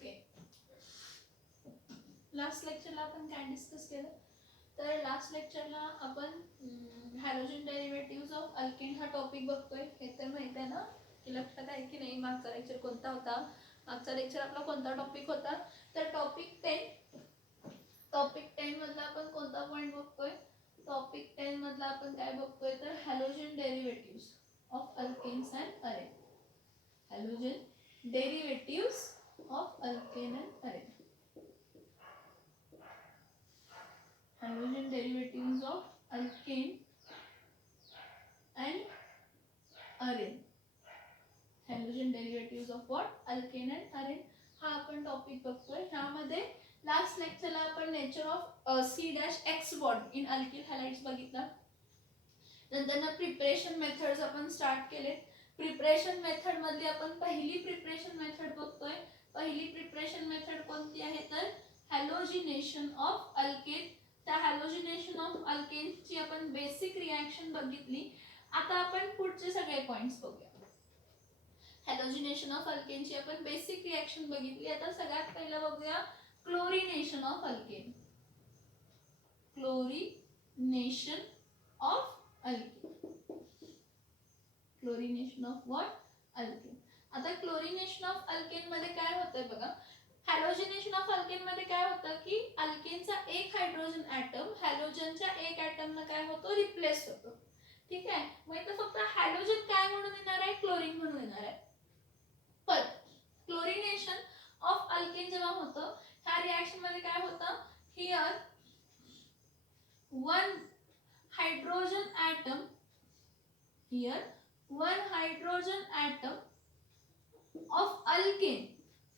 Okay, last लेक्चरला आपण काय डिस्कस केलं, तर लास्ट लेक्चरला आपण हॅलोजन डेरिव्हेटिव्ह ऑफ अल्केन हा टॉपिक बघतोय. हे तर माहित आहे ना, की लक्षात आहे की नाही मागचा लेक्चर कोणता होता. मागचा लेक्चर आपला कोणता टॉपिक होता, तर टॉपिक 10 मधला आपण कोणता पॉइंट बघतोय. टॉपिक 10 मधला आपण काय बघतोय, तर halogen derivative of alkanes and arene. Halogen derivative of alkane and arene. Halogen derivatives of alkane and arene. Halogen derivatives of what? Alkane and arene हा आपण टॉपिक बघतोय. ह्यामध्ये लास्ट लेक्चरला आपण nature of C-X bond in alkyl halides बघितला. नंतर preparation methods आपण start केले. प्रिपरेशन मेथड मध्ये आपण पहिली प्रिपरेशन मेथड बघतोय. पहिली प्रिपरेशन मेथड कोणती आहे, तर हॅलोजिनेशन ऑफ अल्केन. त्या हॅलोजिनेशन ऑफ अल्केनची आपण बेसिक रिएक्शन बघितली. आता आपण पुढचे सगळे पॉइंट्स बघूया. हॅलोजिनेशन ऑफ अल्केनची आपण बेसिक रिएक्शन बघितली. आता सगळ्यात पहिला बघूया chlorination of alkane. Chlorination of alkane. Chlorination of what? Alkane. आता क्लोरिनेशन ऑफ अल्केन मध्ये काय होतंय बघा. हॅलोजिनेशन ऑफ अल्केन मध्ये काय होतं की अल्केनचा एक हायड्रोजन ॲटम हॅलोजनच्या एक ॲटमला काय होतो, रिप्लेस होतो. ठीक आहे, मग इथं फक्त हॅलोजन काय म्हणून येणार आहे, क्लोरीन म्हणून येणार आहे. पण क्लोरिनेशन ऑफ अल्केन जेव्हा होतं, ह्या रिएक्शन मध्ये काय होतं, here one hydrogen atom, here one hydrogen atom of alkane,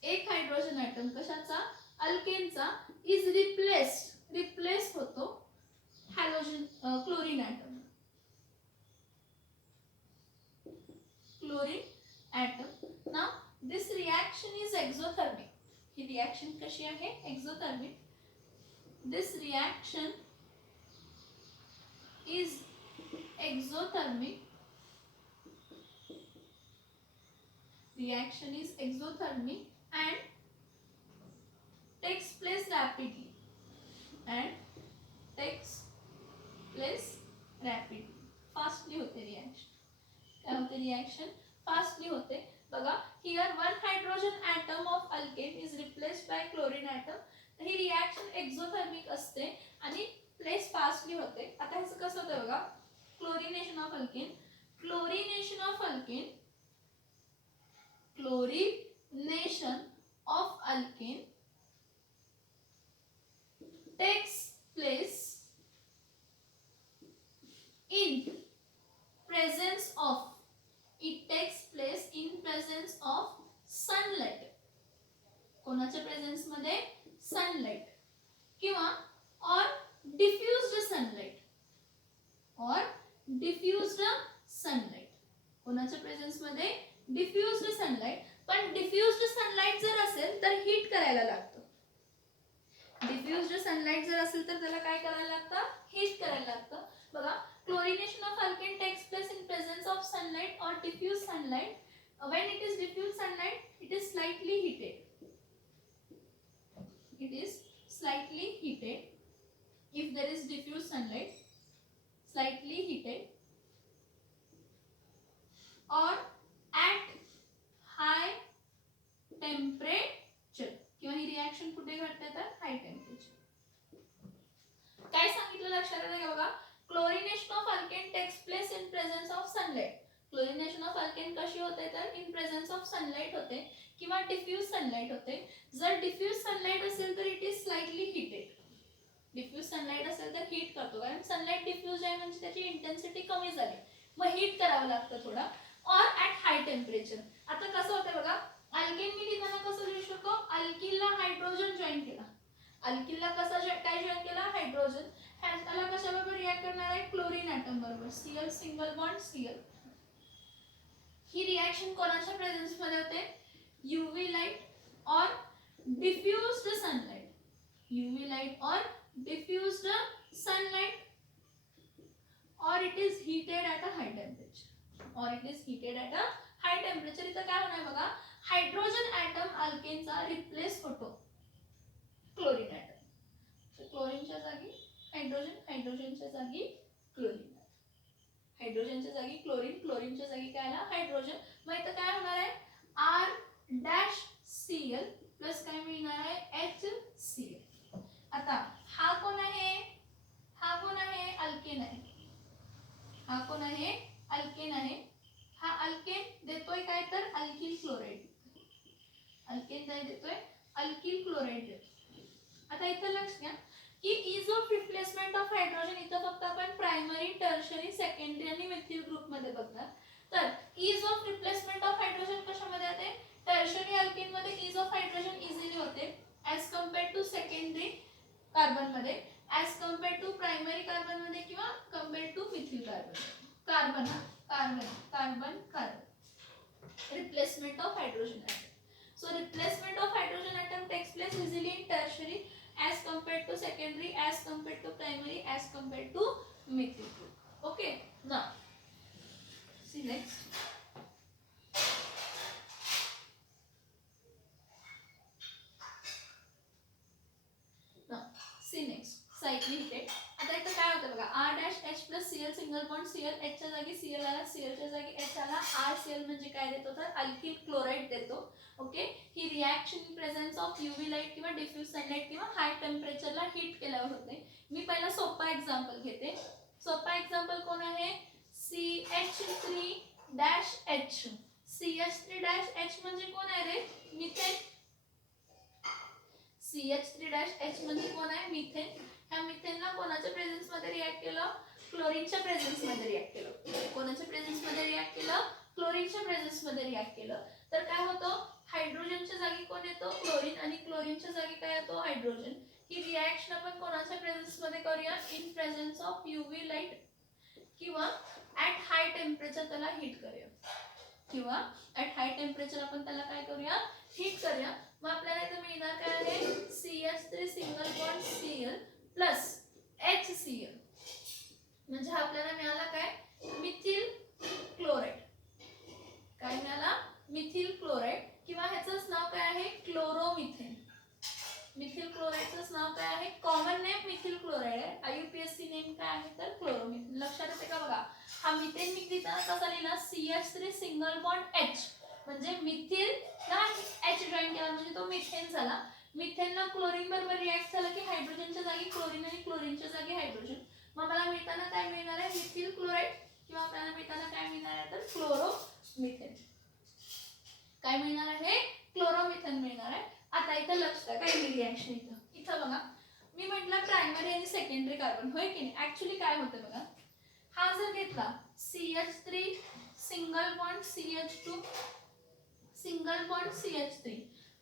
एक हायड्रोजन ॲटम कशाचा, अल्केनचा, इज रिप्लेस होतो halogen chlorine atom. Chlorine atom. Now this reaction is exothermic. ही रिएक्शन कशी आहे, exothermic. This reaction is exothermic. Reaction is exothermic and takes place rapidly. Fastly होते reaction. काय होते रिएक्शन, फास्टली होते. बघा, here one hydrogen atom of alkane is replaced by chlorine atom. ही reaction exothermic असते आणि प्लेस फास्टली होते. आता ह्याचं कसं होतं बघा, chlorination of alkane. Chlorination of alkane, chlorination of alkane takes place in presence of, it takes place in presence of sunlight. कोणाच्या प्रेझेन्स मध्ये, सनलाइट किंवा और डिफ्यूज्ड सनलाइट, और डिफ्यूज्ड सनलाइट. कोणाच्या प्रेझेन्स मध्ये, डिफ्युज्ड सनलाइट. पण डिफ्युज्ड सनलाइट जर असेल तर हीट करायला लागतं. डिफ्युज्ड सनलाइट जर असेल तर त्याला काय करायला लागतं, हीट करायला लागतं. बघा, chlorination of alkane takes place in presence of sunlight और diffuse sunlight. When it is diffuse sunlight it is slightly heated. It is slightly heated if there is diffuse sunlight, slightly heated और at high temperature. किंवा ही reaction कुठे घडते, तर high temperature. काय सांगितलं लक्षात आलं का बघा, chlorination of alkane takes place in presence of sunlight. Chlorination of alkane कशी होते, तर इन प्रेझेन्स ऑफ सनलाइट होते किंवा डिफ्यूज सनलाइट होते. जर डिफ्यूज सनलाइट असेल तर it is slightly heated. Diffuse sunlight असेल तर हीट करतो, कारण सनलाइट डिफ्यूज आहे म्हणजे त्याची इंटेन्सिटी कमी झाली, मग हीट करावं लागतं थोडा. और ॲट हाय टेम्परेचर. आता कसं होतं बघा, अल्केन मी लिहिताना कसं लिहू शकतो, अल्किलला हायड्रोजन जॉईन केला. अल्किलला कसा काय जॉईन केला, हायड्रोजन. त्याला कशाबरोबर रिएक्ट करणार आहे, क्लोरीन ॲटम बरोबर. Cl single bond Cl. ही रिएक्शन कोणाच्या प्रेझेन्स मध्ये होते, UV लाइट और डिफ्यूज्ड सनलाइट. UV लाइट और डिफ्यूज्ड सनलाइट और it is heated at a high temperature. or it is heated at a high temperature. इथं काय होणार बघा, हायड्रोजन ॲटम अल्केनचा रिप्लेस होतो क्लोरीन ॲटम. क्लोरीनच्या जागी हायड्रोजन, हायड्रोजनच्या जागी क्लोरीन, हायड्रोजनच्या जागी क्लोरीन, क्लोरीनच्या जागी काय आला हायड्रोजन. मग इथं काय होणार आहे R-Cl प्लस काय मिळणार आहे HCl. आता हा कोण आहे, हा कोण आहे अल्केन आहे, हा कोण आहे अल्केन आहे. हा अल्केन देतोय काय तर अल्किल क्लोराईड, अल्केन काय देतोय अल्किल क्लोराईड. आता इथं लक्ष द्या की ease of replacement of hydrogen इथं फक्त आपण प्रायमरी, टर्शरी, सेकंडरी आणि मिथिल ग्रुप मध्ये बघणार. तर ease of replacement of hydrogen कशामध्ये येते, टर्शरी अल्केन मध्ये इज ऑफ हायड्रोजन इझिली होते as compare to secondary carbon मध्ये, as compare to primary carbon मध्ये किंवा compare to methyl carbon. Carbon carbon carbon carbon replacement of hydrogen atom. So replacement of hydrogen atom takes place easily in tertiary as compared to secondary, as compared to primary, as compared to methyl group. Okay, now see next. Now see next cyclic. आता इथं काय होतं बघा R-H plus Cl single bond Cl, H च्या जागी Cl आला, Cl च्या जागी H आला. RCl म्हणजे काय देतो तर अल्किल क्लोराईड देतो. Okay, he reaction in presence of UV light किंवा डिफ्यूज सनलाईट किंवा हाय टेम्परेचरला हीट केल्यावर होते. मी पहिला सोपा एक्झाम्पल घेते. सोपा एक्झाम्पल कोण आहे CH3-H. CH3-H म्हणजे कोण आहे रे मिथेन. CH3-H म्हणजे कोण आहे मिथेन. ह्या मिथेनला कोणाच्या प्रेझेन्स मध्ये रिॲक्ट केलं, क्लोरीनच्या प्रेझेन्स मध्ये रिॲक्ट केलं. कोणाच्या प्रेझेन्स मध्ये रिॲक्ट केलं, क्लोरीनच्या प्रेझेन्स मध्ये रिॲक्ट केलं. तर काय होतं हायड्रोजनच्या जागी कोण येतो क्लोरीन आणि क्लोरीनच्या जागी काय येतो हायड्रोजन. ही रिॲक्शन आपण कोणाच्या प्रेझेन्स मध्ये करूया in presence of UV light किंवा ॲट हाय टेम्परेचर त्याला हीट करूया, किंवा ॲट हाय टेम्परेचर आपण त्याला काय करूया हीट करूया. मग आपल्याला इथं मिळणार काय आहे CH3 single bond Cl plus HCl म्हणजे आपल्याला मिळाला काय मिथिल क्लोराईड. काय मिळाला मिथिल क्लोराईड किंवा ह्याचंच नाव काय आहे क्लोरोमिथेन. मिथिल क्लोराईडचं नाव काय आहे, कॉमन नेम मिथिल क्लोराईड आहे, IUPAC नेम काय आहे तर क्लोरोमिथेन. लक्षात येते का बघा, हा मिथेन मी लिहिताना कसा लिहिला CH3 सिंगल बॉन्ड H म्हणजे मिथिल ला H जॉईन केला म्हणजे तो मिथेन झाला. मिथेनला क्लोरीन बरोबर रिॲक्ट झालं की हायड्रोजनच्या जागी क्लोरीन आणि क्लोरीनच्या जागी हायड्रोजन. मग मला मिळताना काय मिळणार आहे मिथिल क्लोराईड किंवा आपल्याला मिळताना काय मिळणार आहे तर क्लोरोमिथेन. काय मिळणार आहे क्लोरोमिथेन मिळणार आहे. आता इथं लक्ष द्या काय रिॲक्शन इथं बघा मी म्हटलं प्रायमरी आणि सेकंडरी कार्बन होय की नाही. ऍक्च्युली काय होतं बघा, हा जर घेतला CH3 single bond CH2 single bond CH3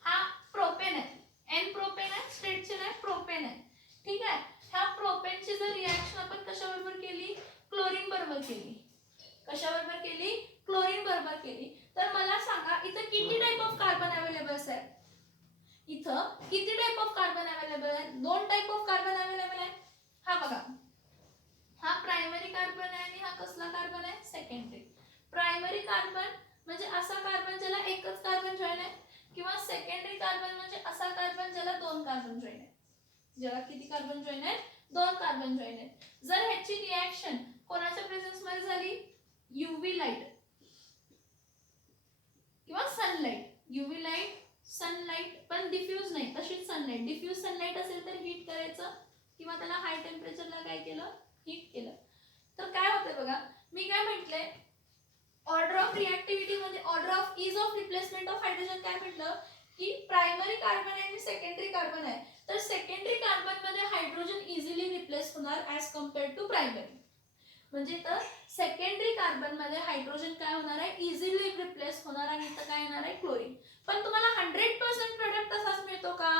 हा प्रोपेन आहे, N प्रोपेन आहे, स्ट्रेटचर आहे, प्रोपेन आहे. ठीक आहे, ह्या प्रोपेनची जर रिॲक्शन आपण कशाबरोबर केली क्लोरीन बरोबर केली, कशाबरोबर केली क्लोरीन बरोबर केली. तर मला सांगा इथं किती टाइप ऑफ कार्बन अवेलेबल आहे, इथं किती टाइप ऑफ कार्बन अवेलेबल आहे, दोन टाइप ऑफ कार्बन अवेलेबल आहे. हा बघा हा प्रायमरी कार्बन आहे आणि हा कसला कार्बन आहे सेकंडरी. प्रायमरी कार्बन म्हणजे असा कार्बन ज्याला एकच कार्बन जॉईन आहे, किंवा सेकंडरी कार्बन म्हणजे असा कार्बन ज्याला दोन कार्बन जॉईन आहे, ज्याला किती कार्बन जॉईन आहे दोन कार्बन जॉईन आहेत. जर ह्याची रिॲक्शन कोणाच्या प्रेझेन्स मध्ये झाली UV लाईट किंवा सनलाईट, UV लाईट सनलाईट पण डिफ्यूज नाही तशीच सनलाईट, डिफ्यूज सनलाईट असेल तर हीट करायचं किंवा त्याला हाय टेम्परेचरला काय केलं हीट केलं. तर काय होतं बघा मी काय म्हटलंय ऑर्डर ऑफ रिॲक्टिव्हिटी मध्ये order of is of replacement of hydrogen काय म्हटलं की प्रायमरी कार्बन आहे आणि सेकंडरी कार्बन आहे. तर सेकंडरी कार्बन मध्ये हायड्रोजन इझिली रिप्लेस होणार ॲज कम्पेअर्ड टू प्रायमरी. म्हणजे तर सेकंडरी कार्बन मध्ये हायड्रोजन काय होणार आहे इझिली रिप्लेस होणार आणि इथं काय येणार आहे क्लोरीन. पण तुम्हाला 100% प्रोडक्ट तसाच मिळतो का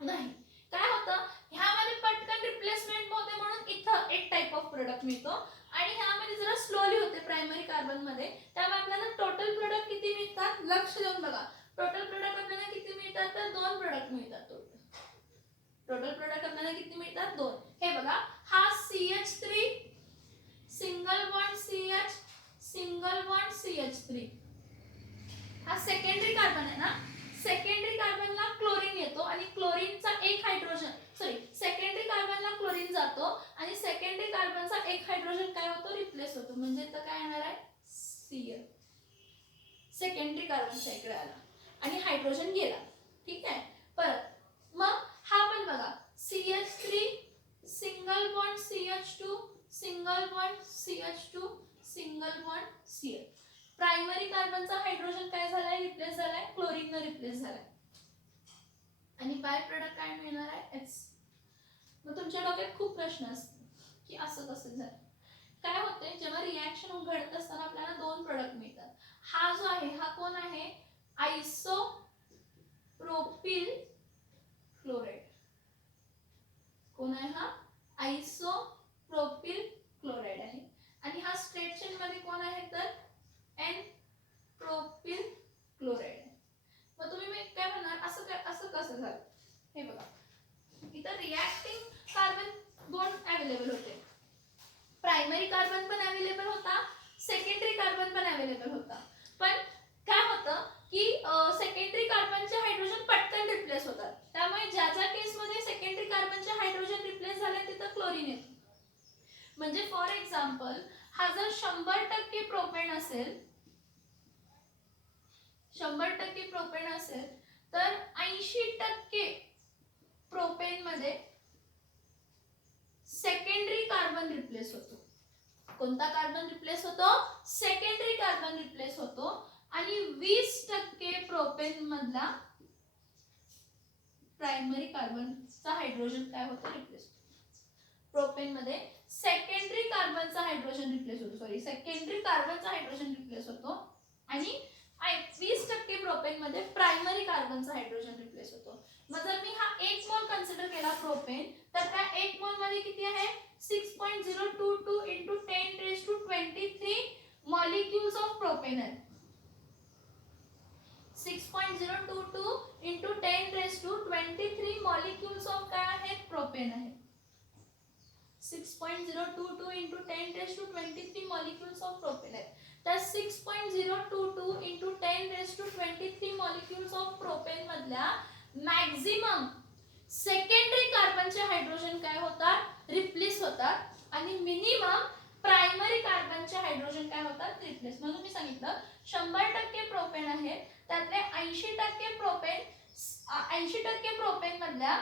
नाही. काय होतं ह्यामध्ये पटकन रिप्लेसमेंट होते म्हणून इथं एक टाइप ऑफ प्रोडक्ट मिळतो आणि ह्यामध्ये जरा स्लोली होते प्रायमरी कार्बन मध्ये. त्यामुळे आपल्याला टोटल प्रोडक्ट किती मिळतात लक्ष देऊन बघा. टोटल प्रोडक्ट आपल्याला किती मिळतात तर दोन प्रोडक्ट मिळतात. टोटल प्रोडक्ट आपल्याला किती मिळतात दोन. हे बघा हा CH3 single bond CH single bond CH3 हा सेकंडरी कार्बन आहे ना, सेकंडरी कार्बनला क्लोरीन येतो आणि क्लोरीनचा एक हायड्रोजन सेकंडरी कार्बनला क्लोरीन जातो आणि सेकंडरी कार्बनचा एक हायड्रोजन काय होतो रिप्लेस होतो, म्हणजे इथं काय येणार आहे Cl. सेकंडरी कार्बनच्या इकडे आला आणि हायड्रोजन गेला. ठीक आहे. परत मग हा पण बघा CH3 single bond CH2 single bond CH2 single bond Cl. Primary कार्बनचा हायड्रोजन काय झालाय रिप्लेस झालाय क्लोरीन ने रिप्लेस झालाय आणि बाय प्रोडक्ट काय मिळणार आहे H. मग तुमच्या डोक्यात खूप प्रश्न असतात की असं कसं झालं. काय होते जेव्हा रिएक्शन घडत असताना आपल्याला दोन प्रोडक्ट मिळतात. हा जो आहे हा कोण आहे आयसोप्रोपिल क्लोराइड. कोण आहे हा आयसोप्रोपिल क्लोराइड आहे आणि हा स्ट्रेट चेन मध्ये कोण आहे तर एन प्रोपिल क्लोराइड. मग तुम्ही काय म्हणणार असं कसं झालं. हे बघा इथं रिएक्टिंग कार्बन दोन अवेलेबल होते. प्रायमरी कार्बन पण अवेलेबल होता, सेकंडरी कार्बन पण अवेलेबल होता. पण काय होतं की सेकंडरी कार्बनचे हायड्रोजन पटकन रिप्लेस होतात. त्यामुळे ज्या ज्या केस मध्ये सेकंडरी कार्बनचे हायड्रोजन रिप्लेस झाले तिथं क्लोरीन येतं. म्हणजे फॉर एक्झाम्पल हा जर 100% प्रोपेन असेल 100% प्रोपेन असेल तर 80% प्रोपेन मध्ये सेकंडरी कार्बन रिप्लेस होतो. कोणता कार्बन रिप्लेस होतो सेकंडरी कार्बन रिप्लेस होतो आणि 20% प्रोपेन मधला प्रायमरी कार्बनचा हायड्रोजन काय होतो रिप्लेस होतो. प्रोपेन मध्ये सेकंडरी कार्बनचा हायड्रोजन रिप्लेस होतो सेकंडरी कार्बनचा हायड्रोजन रिप्लेस होतो आणि 20% प्रोपेन मध्ये प्रायमरी कार्बनचा हायड्रोजन रिप्लेस होतो. मग जर मी हा 1 मोल कन्सिडर केला प्रोपेन तर त्या 1 मोल मध्ये किती आहे 6.022 into 10 raised to 23 molecules of propane आहे. 6.022 into 10 raised to 23 molecules of काय आहेत प्रोपेन आहे. 6.022 into 10 raised to 23 molecules of propane आहे. तर 6.022 into 10 raised to 23 molecules of propane मधल्या मॅक्झिमम सेकंडरी कार्बनचे हायड्रोजन काय होतात रिप्लेस होतात आणि मिनिमम प्रायमरी कार्बनचे हायड्रोजन काय होतात रिप्लेस. म्हणून मी सांगितलं 100% प्रोपेन आहे त्यातले 80% प्रोपेन 80% प्रोपेन मधल्या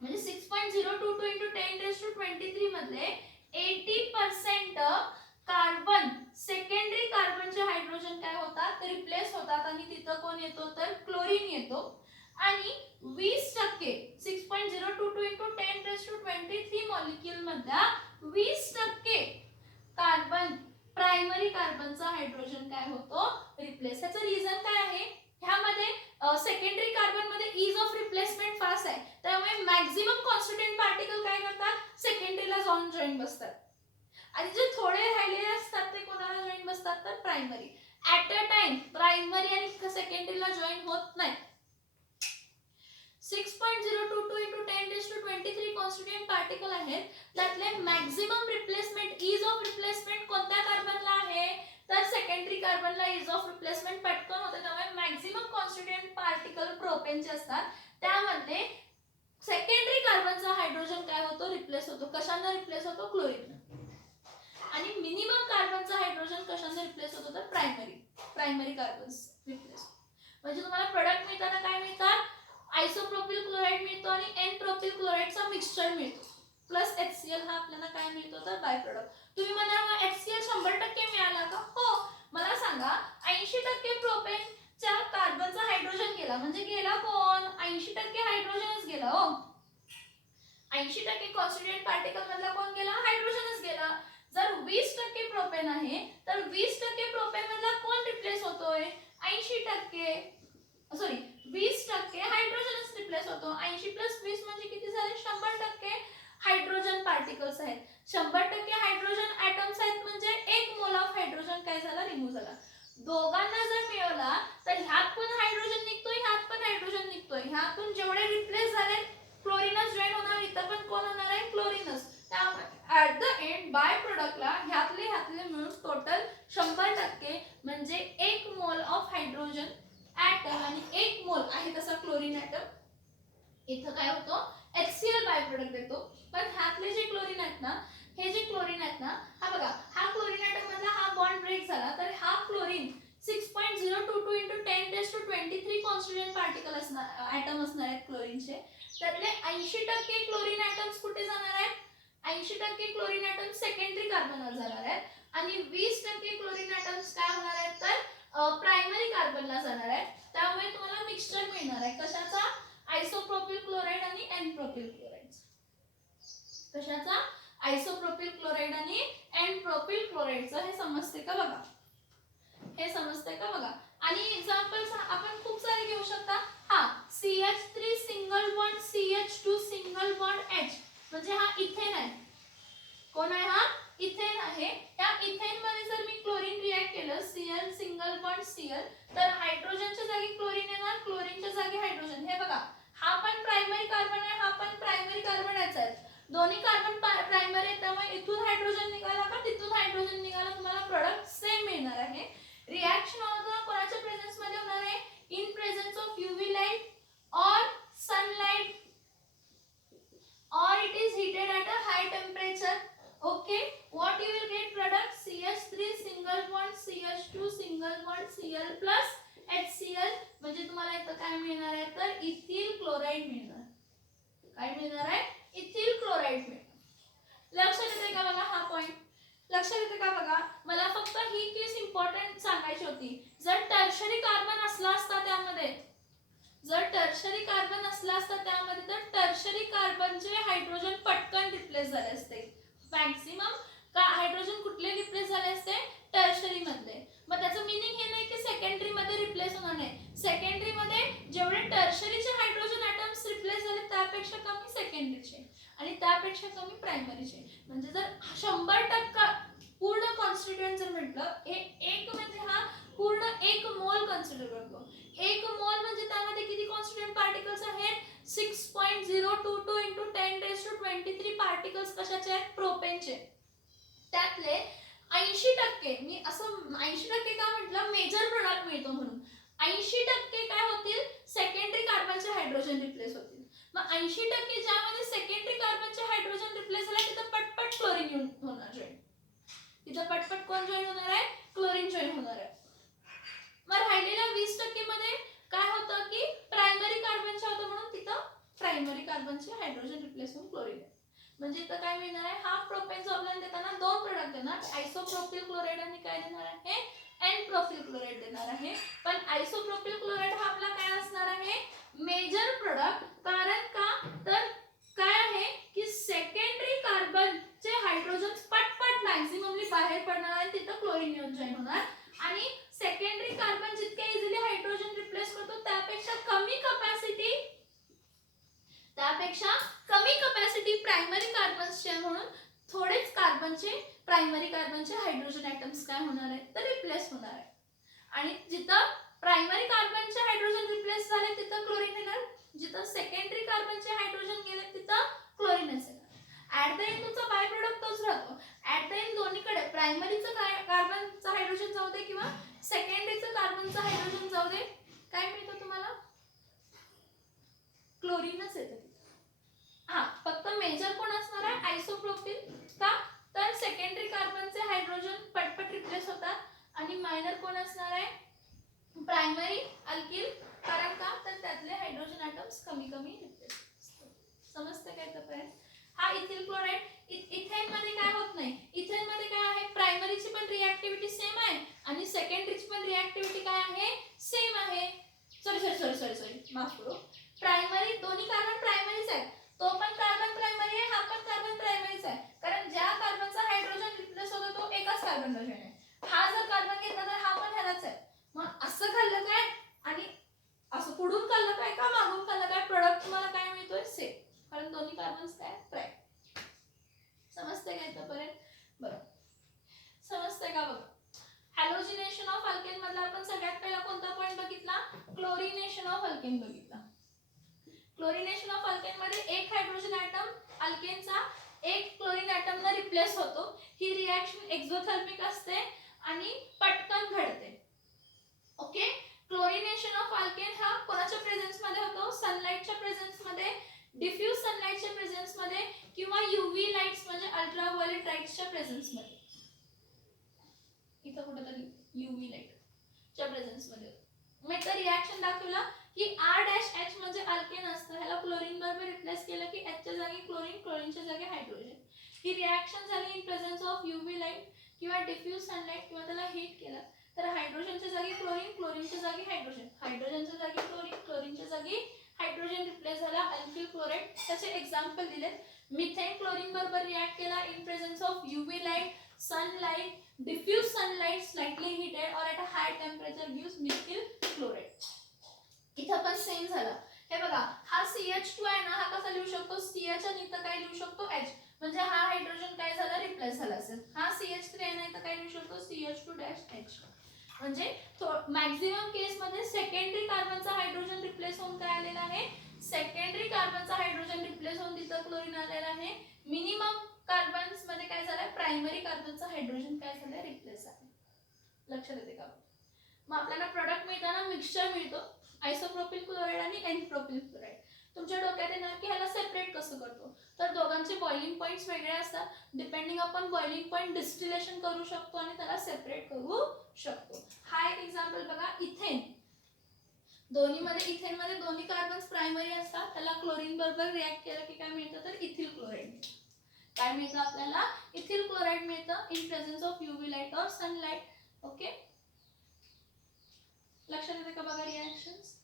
म्हणजे 6.022 into 10 raised to 23 मधले 80% कार्बन सेकंडरी कार्बनचे हायड्रोजन काय होतात रिप्लेस होतात आणि तिथं कोण येतो तर क्लोरीन येतो आणि 20% 6.022 into 10 raised to 23 मॉलिक्यूल मधल्या 20% कार्बन प्रायमरी कार्बनचा हायड्रोजन काय होतो रिप्लेस. याचं रिझन काय आहे ह्यामध्ये सेकंडरी कार्बन मध्ये इज ऑफ रिप्लेसमेंट फास्ट आहे त्यामुळे मॅक्झिमम कॉन्स्टिट्यूएंट पार्टिकल काय करतात सेकंडरीला जाऊन जॉइन बसतात आणि जे थोडे राहिलेले असतात ते कोणाला जॉइन बसतात तर primary. At a time primary आणि सेकंडरीला जॉइन होत नाही. 6.022 into 10 raised to 23 constituent particle आहेत त्यातले maximum replacement is of replacement कोणत्या कार्बनला आहे तर सेकंडरी कार्बनला इज ऑफ रिप्लेसमेंट पटकन होते त्यामुळे मॅक्झिमम कॉन्स्टिट्यूएंट पार्टिकल प्रोपेनचे असतात त्यामध्ये सेकंडरी कार्बनचा हायड्रोजन काय होतो रिप्लेस होतो. कशाने रिप्लेस होतो क्लोरीन आणि मिनिमम कार्बनचा हायड्रोजन कशाने रिप्लेस होतो तर प्रायमरी कार्बन रिप्लेस. म्हणजे तुम्हाला प्रोडक्ट मिळताना काय मिळतात आयसोप्रोपिल क्लोराइड मिळतो आणि एन प्रोपिल क्लोराइडचा मिक्सचर मिळतो प्लस HCl हा आपल्याला काय मिळतो तर बाय प्रोडक्ट. तुम्ही म्हणाल HCl 100% मिळाला का हो मला सांगा 80% प्रोपेनच्या कार्बनचा हायड्रोजन गेला म्हणजे गेला कोण 80% हायड्रोजनच गेला हो. 80% कॉन्स्टिट्यूएंट पार्टिकल मधला कोण गेला हायड्रोजनच गेला. जर 20% प्रोपेन आहे तर 20% प्रोपेन मधला कोण रिप्लेस होतोय 20% हायड्रोजनच रिप्लेस होतो. 80 + 20 म्हणजे किती झाले 100% हायड्रोजन पार्टिकल्स आहेत. 100% हायड्रोजन ॲटम्स आहेत म्हणजे 1 मोल ऑफ हायड्रोजन काय झाला रिमूव्ह झाला. दोघांना जर मिळवला तर ह्यात पण हायड्रोजन निघतोय ह्यात पण हायड्रोजन निघतोय. ह्यातून जेवढे रिप्लेस झाले क्लोरीनच जॉइन होणार इथं पण कोण होणार आहे क्लोरीनच. त्यामुळे ऍट द एंड बाय प्रोडक्टला ह्यातले मिळून टोटल 100% म्हणजे 1 मोल ऑफ हायड्रोजन ऍटम असणार आहेत क्लोरीनचे. त्यातले 80% क्लोरीन ऍटम्स कुठे जाणार आहेत? 80% क्लोरीन ऍटम्स सेकंडरी कार्बनवर जाणार आहेत आणि 20% क्लोरीन ऍटम्स काय होणार आहेत तर प्रायमरी कार्बनला जाणार आहेत. त्यामुळे तुम्हाला मिक्सचर मिळणार आहे कशाचा? आयसोप्रोपिल क्लोराईड आणि एन प्रोपिल क्लोराईड. कशाचा? आयसोप्रोपिल क्लोराईड आणि एन प्रोपिल क्लोराईडचं. हे समजते का बघा? हे समजते का बघा? आणि एक्झाम्पल्स आपण खूप सारे घेऊ शकता. हा CH3 single bond CH2 single bond H म्हणजे हा इथेन आहे. कोण आहे हा? इथेन आहे. या इथेन मध्ये जर मी क्लोरीन रिएक्ट केलं Cl सिंगल बॉन्ड Cl तर हायड्रोजनच्या जागी क्लोरीन येणार, क्लोरीनच्या जागी हायड्रोजन. हे बघा हा पण प्रायमरी कार्बन आहे, हा पण प्रायमरी कार्बनच आहे. दोन्ही कार्बन प्रायमरी आहेत त्यामुळे इथून हायड्रोजन निघाला का तिथून हायड्रोजन निघाला, तुम्हाला प्रोडक्ट सेम मिळणार आहे. रिएक्शन होताना कोणाच्या प्रेझेन्स मध्ये होणार आहे? In presence of UV light और sunlight or it is heated at a high temperature. Okay, what you will get product? CH3 single bond CH2 single bond Cl plus HCl म्हणजे तुम्हाला इथं काय मिळणार आहे तर इथिल क्लोराईड मिळणार. काय मिळणार आहे? इथिल क्लोराईड मिळणार. लक्षात येते का बघा हा पॉइंट? लक्षात येते का बघा? मला फक्त ही केस इम्पॉर्टंट सांगायची होती. जर टर्शरी कार्बन असला असता त्यामध्ये, जर टर्शरी कार्बन असला असता त्यामध्ये तर टर्शरी कार्बनचे हायड्रोजन पटकन रिप्लेस झाले असते. मॅक्सिमम का हायड्रोजन कुठले रिप्लेस झाले असते? टर्शरी मधले. मग त्याचं मीनिंग हे नाही की सेकंडरी मध्ये रिप्लेस होणार नाही. सेकंडरी मध्ये जेवढे टर्शरीचे हायड्रोजन ॲटम्स रिप्लेस झाले त्यापेक्षा कमी सेकंडरीचे आणि त्यापेक्षा कमी प्रायमरीचे. म्हणजे जर 100% पूर्ण कॉन्स्टिट्यूएंट जर म्हटलं एक म्हणजे हा पूर्ण 1 मोल कन्सिडर करतो. 1 मोल म्हणजे त्यामध्ये किती कॉन्स्टिट्यूएंट पार्टिकल्स आहेत? 6.022 × 10⁻23 पार्टिकल्स कशाचे आहेत? प्रोपेनचे. त्यातले 80% मी असं 80% का म्हटलं? मेजर प्रोडक्ट मिळतो म्हणून. 80% काय होतील? सेकंडरी कार्बनचे हायड्रोजन रिप्लेस होतील. मग 80% ज्यामध्ये सेकंडरी कार्बनचे हायड्रोजन रिप्लेस झाले तिथं पटपट क्लोरीन होणार जॉईन. तिथं पटपट कोण जॉईन होणार आहे? क्लोरीन जॉईन होणार आहे. मग राहिलेल्या 20% मध्ये काय होतं की प्रायमरी कार्बनचे होतं म्हणून तिथं प्रायमरी कार्बनचे हायड्रोजन रिप्लेस होऊन क्लोरीन. म्हणजे इथं काय मिळणार आहे? हा प्रोपेन आपल्याला देताना दोन प्रोडक्ट देणार, आयसोप्रोपिल क्लोराईड आणि काय देणार आहे? एन प्रोपिल क्लोराईड देणार आहे. पण आयसोप्रोपिल क्लोराईड हा आपला काय असणार आहे? Major product. कारण का तर काय आहे की सेकंडरी कार्बनचे हायड्रोजन पटपट मॅक्सिममली बाहेर पडणार आणि तिथं क्लोरीन येऊन जॉईन होणार. आणि सेकंडरी कार्बन जितके इझिली हायड्रोजन रिप्लेस करतो त्यापेक्षा कमी कपॅसिटी प्रायमरी कार्बन्सचे म्हणून थोडेच कार्बनचे प्रायमरी कार्बनचे हायड्रोजन ॲटम्स काय होणार आहेत तर रिप्लेस होणार आहे. आणि जिथं प्रायमरी कार्बनचे हायड्रोजन रिप्लेस झाले तिथं क्लोरीन येणार, जिथं सेकंडरी कार्बनचे हायड्रोजन गेले तिथं क्लोरीन येणार. ऍट द एंड तुमचा बाय प्रोडक्ट तोच राहतो. ऍट द एंड दोन्हीकडे प्रायमरीचं कार्बनचं हायड्रोजन जाऊ दे किंवा सेकंडरीचं कार्बनचं हायड्रोजन जाऊ दे, काय मिळतं तुम्हाला? क्लोरीनच येतं. हा फक्त मेजर कोण असणार आहे? आयसोप्रोपिल. का तर सेकंडरी कार्बनचे हायड्रोजन पटपट रिप्लेस होतात आणि मायनर कोण असणार आहे? Primary alkyl. कारण का तर त्यातले हायड्रोजन ॲटम्स कमी रिप्लेस. समजते काय तोपर्यंत? हा इथिल क्लोराईड. इथेन मध्ये काय होत नाही. इथेन मध्ये काय आहे? प्रायमरीची पण रिएक्टिव्हिटी सेम आहे आणि सेकंडरीची पण रिएक्टिव्हिटी काय आहे? सेम आहे. सॉरी माफ करो. प्रायमरी दोन्ही कार्बन प्रायमरीच आहे. तो पण कार्बन प्रायमरी आहे, हा पण कार्बन प्रायमरीच आहे. कारण ज्या कार्बनचा हायड्रोजन रिप्लेस होतो तो एकाच कार्बनला जॉईन आहे. हा जर कार्बन घेतला तर हा पण ह्यालाच आहे. मग असं खाल्लं काय आणि असं पुढून खाल्लं काय का मागून खाल्लं काय, प्रोडक्ट तुम्हाला काय मिळतोय? सेम. कारण दोन्ही कार्बन्स काय प्राइम. समजते का इथपर्यंत? बरं समजते का बघा? हॅलोजिनेशन ऑफ अल्केन मधला आपण सगळ्यात पहिला कोणता पॉइंट बघितला? क्लोरिनेशन ऑफ अल्केन बघितला. क्लोरिनेशन ऑफ अल्केन मध्ये एक हायड्रोजन ॲटम अल्केनचा एक क्लोरीन ॲटमला रिप्लेस होतो. ही रिएक्शन एक्झोथर्मिक असते आणि पटकन घडते. ओके. क्लोरिनेशन ऑफ अल्केन हा कोणाच्या प्रेझेन्स मध्ये होतो? सनलाइटच्या प्रेझेन्स मध्ये, डिफ्यूज सनलाइटच्या प्रेझेन्स मध्ये किंवा यूव्ही लाईट्स म्हणजे अल्ट्राव्हायोलेट लाईट्सच्या प्रेझेन्स मध्ये. इथं कुठेतरी यूव्ही लाईटच्या प्रेझेन्स मध्ये. मी तर रिएक्शन दाखवला की की R-H म्हणजे अल्केन असतं, ह्याला क्लोरीन बरोबर रिप्लेस केलं की H च्या जागी क्लोरीन, क्लोरीनच्या जागी हायड्रोजन. ही रिॲक्शन झाली in presence of UV light किंवा डिफ्यूज सनलाईट किंवा त्याला हीट केलं तर हायड्रोजनच्या जागी क्लोरीन, क्लोरीनच्या जागी हायड्रोजन, हायड्रोजनच्या जागी क्लोरीन, क्लोरीनच्या जागी हायड्रोजन रिप्लेस झाला अल्किल क्लोराईड. त्याचे एक्झाम्पल दिलेत. मिथेन क्लोरीन बरोबर रिॲक्ट केला in presence of UV light, sunlight, diffuse sunlight slightly heated or at a high temperature gives methyl chloride. इथं पण सेम झालं. हे बघा हा CH2 आहे ना, हा कसा लिहू शकतो, CH आणि इथं काय लिहू शकतो H, म्हणजे हा हायड्रोजन काय झाला रिप्लेस झाला असेल. हा CH3 आहे ना, इथं काय लिहू शकतो CH2-H. म्हणजे मॅक्झिमम केस मध्ये सेकंडरी कार्बनचा हायड्रोजन रिप्लेस होऊन काय आलेला आहे, सेकंडरी कार्बनचा हायड्रोजन रिप्लेस होऊन तिथं क्लोरीन आलेला आहे. मिनिमम कार्बन्स मध्ये काय झालंय, प्रायमरी कार्बनचा हायड्रोजन काय झालंय रिप्लेस आहे. लक्षात येते का. मग आपल्याला प्रोडक्ट मिळताना मिक्सचर मिळतो आयसोप्रोपिल क्लोराईड आणि एन प्रोपिल क्लोराईड. तुमच्या डोक्यात येणार की ह्याला सेपरेट कसं करतो, तर दोघांचे बॉइलिंग पॉइंट्स वेगळे असतात. डिपेंडिंग आपण बॉइलिंग पॉइंट डिस्टिलेशन करू शकतो आणि त्याला सेपरेट करू शकतो. हा एक एक्झाम्पल बघा, इथेन. दोन्हीमध्ये इथेन मध्ये दोन्ही कार्बन्स प्रायमरी असतात, त्याला क्लोरीन बरोबर रिॲक्ट केलं की काय मिळतं, तर इथिल क्लोराईड. काय मिळतं आपल्याला, इथिल क्लोराईड मिळतं in presence of UV light और सनलाईट. ओके, लक्षात येते का बघा रिॲक्शन्स.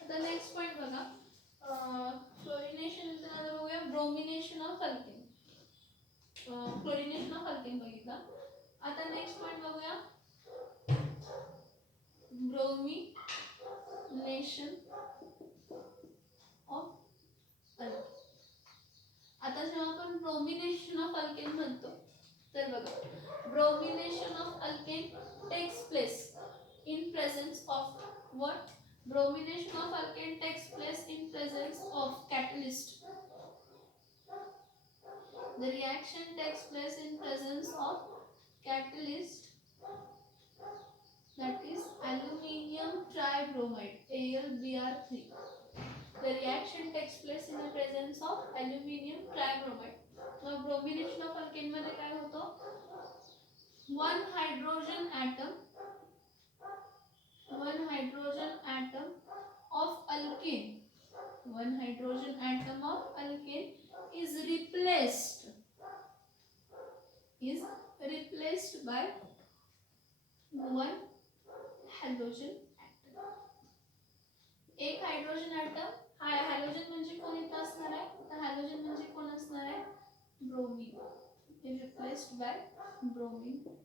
आता नेक्स्ट पॉइंट बघा, क्लोरिनेशन बघूया, bromination of alkane. Chlorination of alkane बघितला. आता नेक्स्ट पॉइंट बघूया, ब्रोमिनेशन ऑफ अल्केन. आता जेव्हा आपण ब्रोमिनेशन ऑफ अल्केन म्हणतो तर बघा, bromination of alkane takes place in presence of what, bromination of alkane takes place in presence of catalyst. The reaction takes place in presence of catalyst, that is aluminium tribromide AlBr3. The reaction takes place in the presence of aluminium tribromide. Now bromination of alkane मध्ये काय होतो, one hydrogen atom of alkane, one hydrogen atom of alkane is replaced by one halogen atom. एक hydrogen item, halogen म्हणजे कोण इथं असणार आहे, तर हॅलोजन म्हणजे कोण असणार आहे, bromine, is replaced by bromine.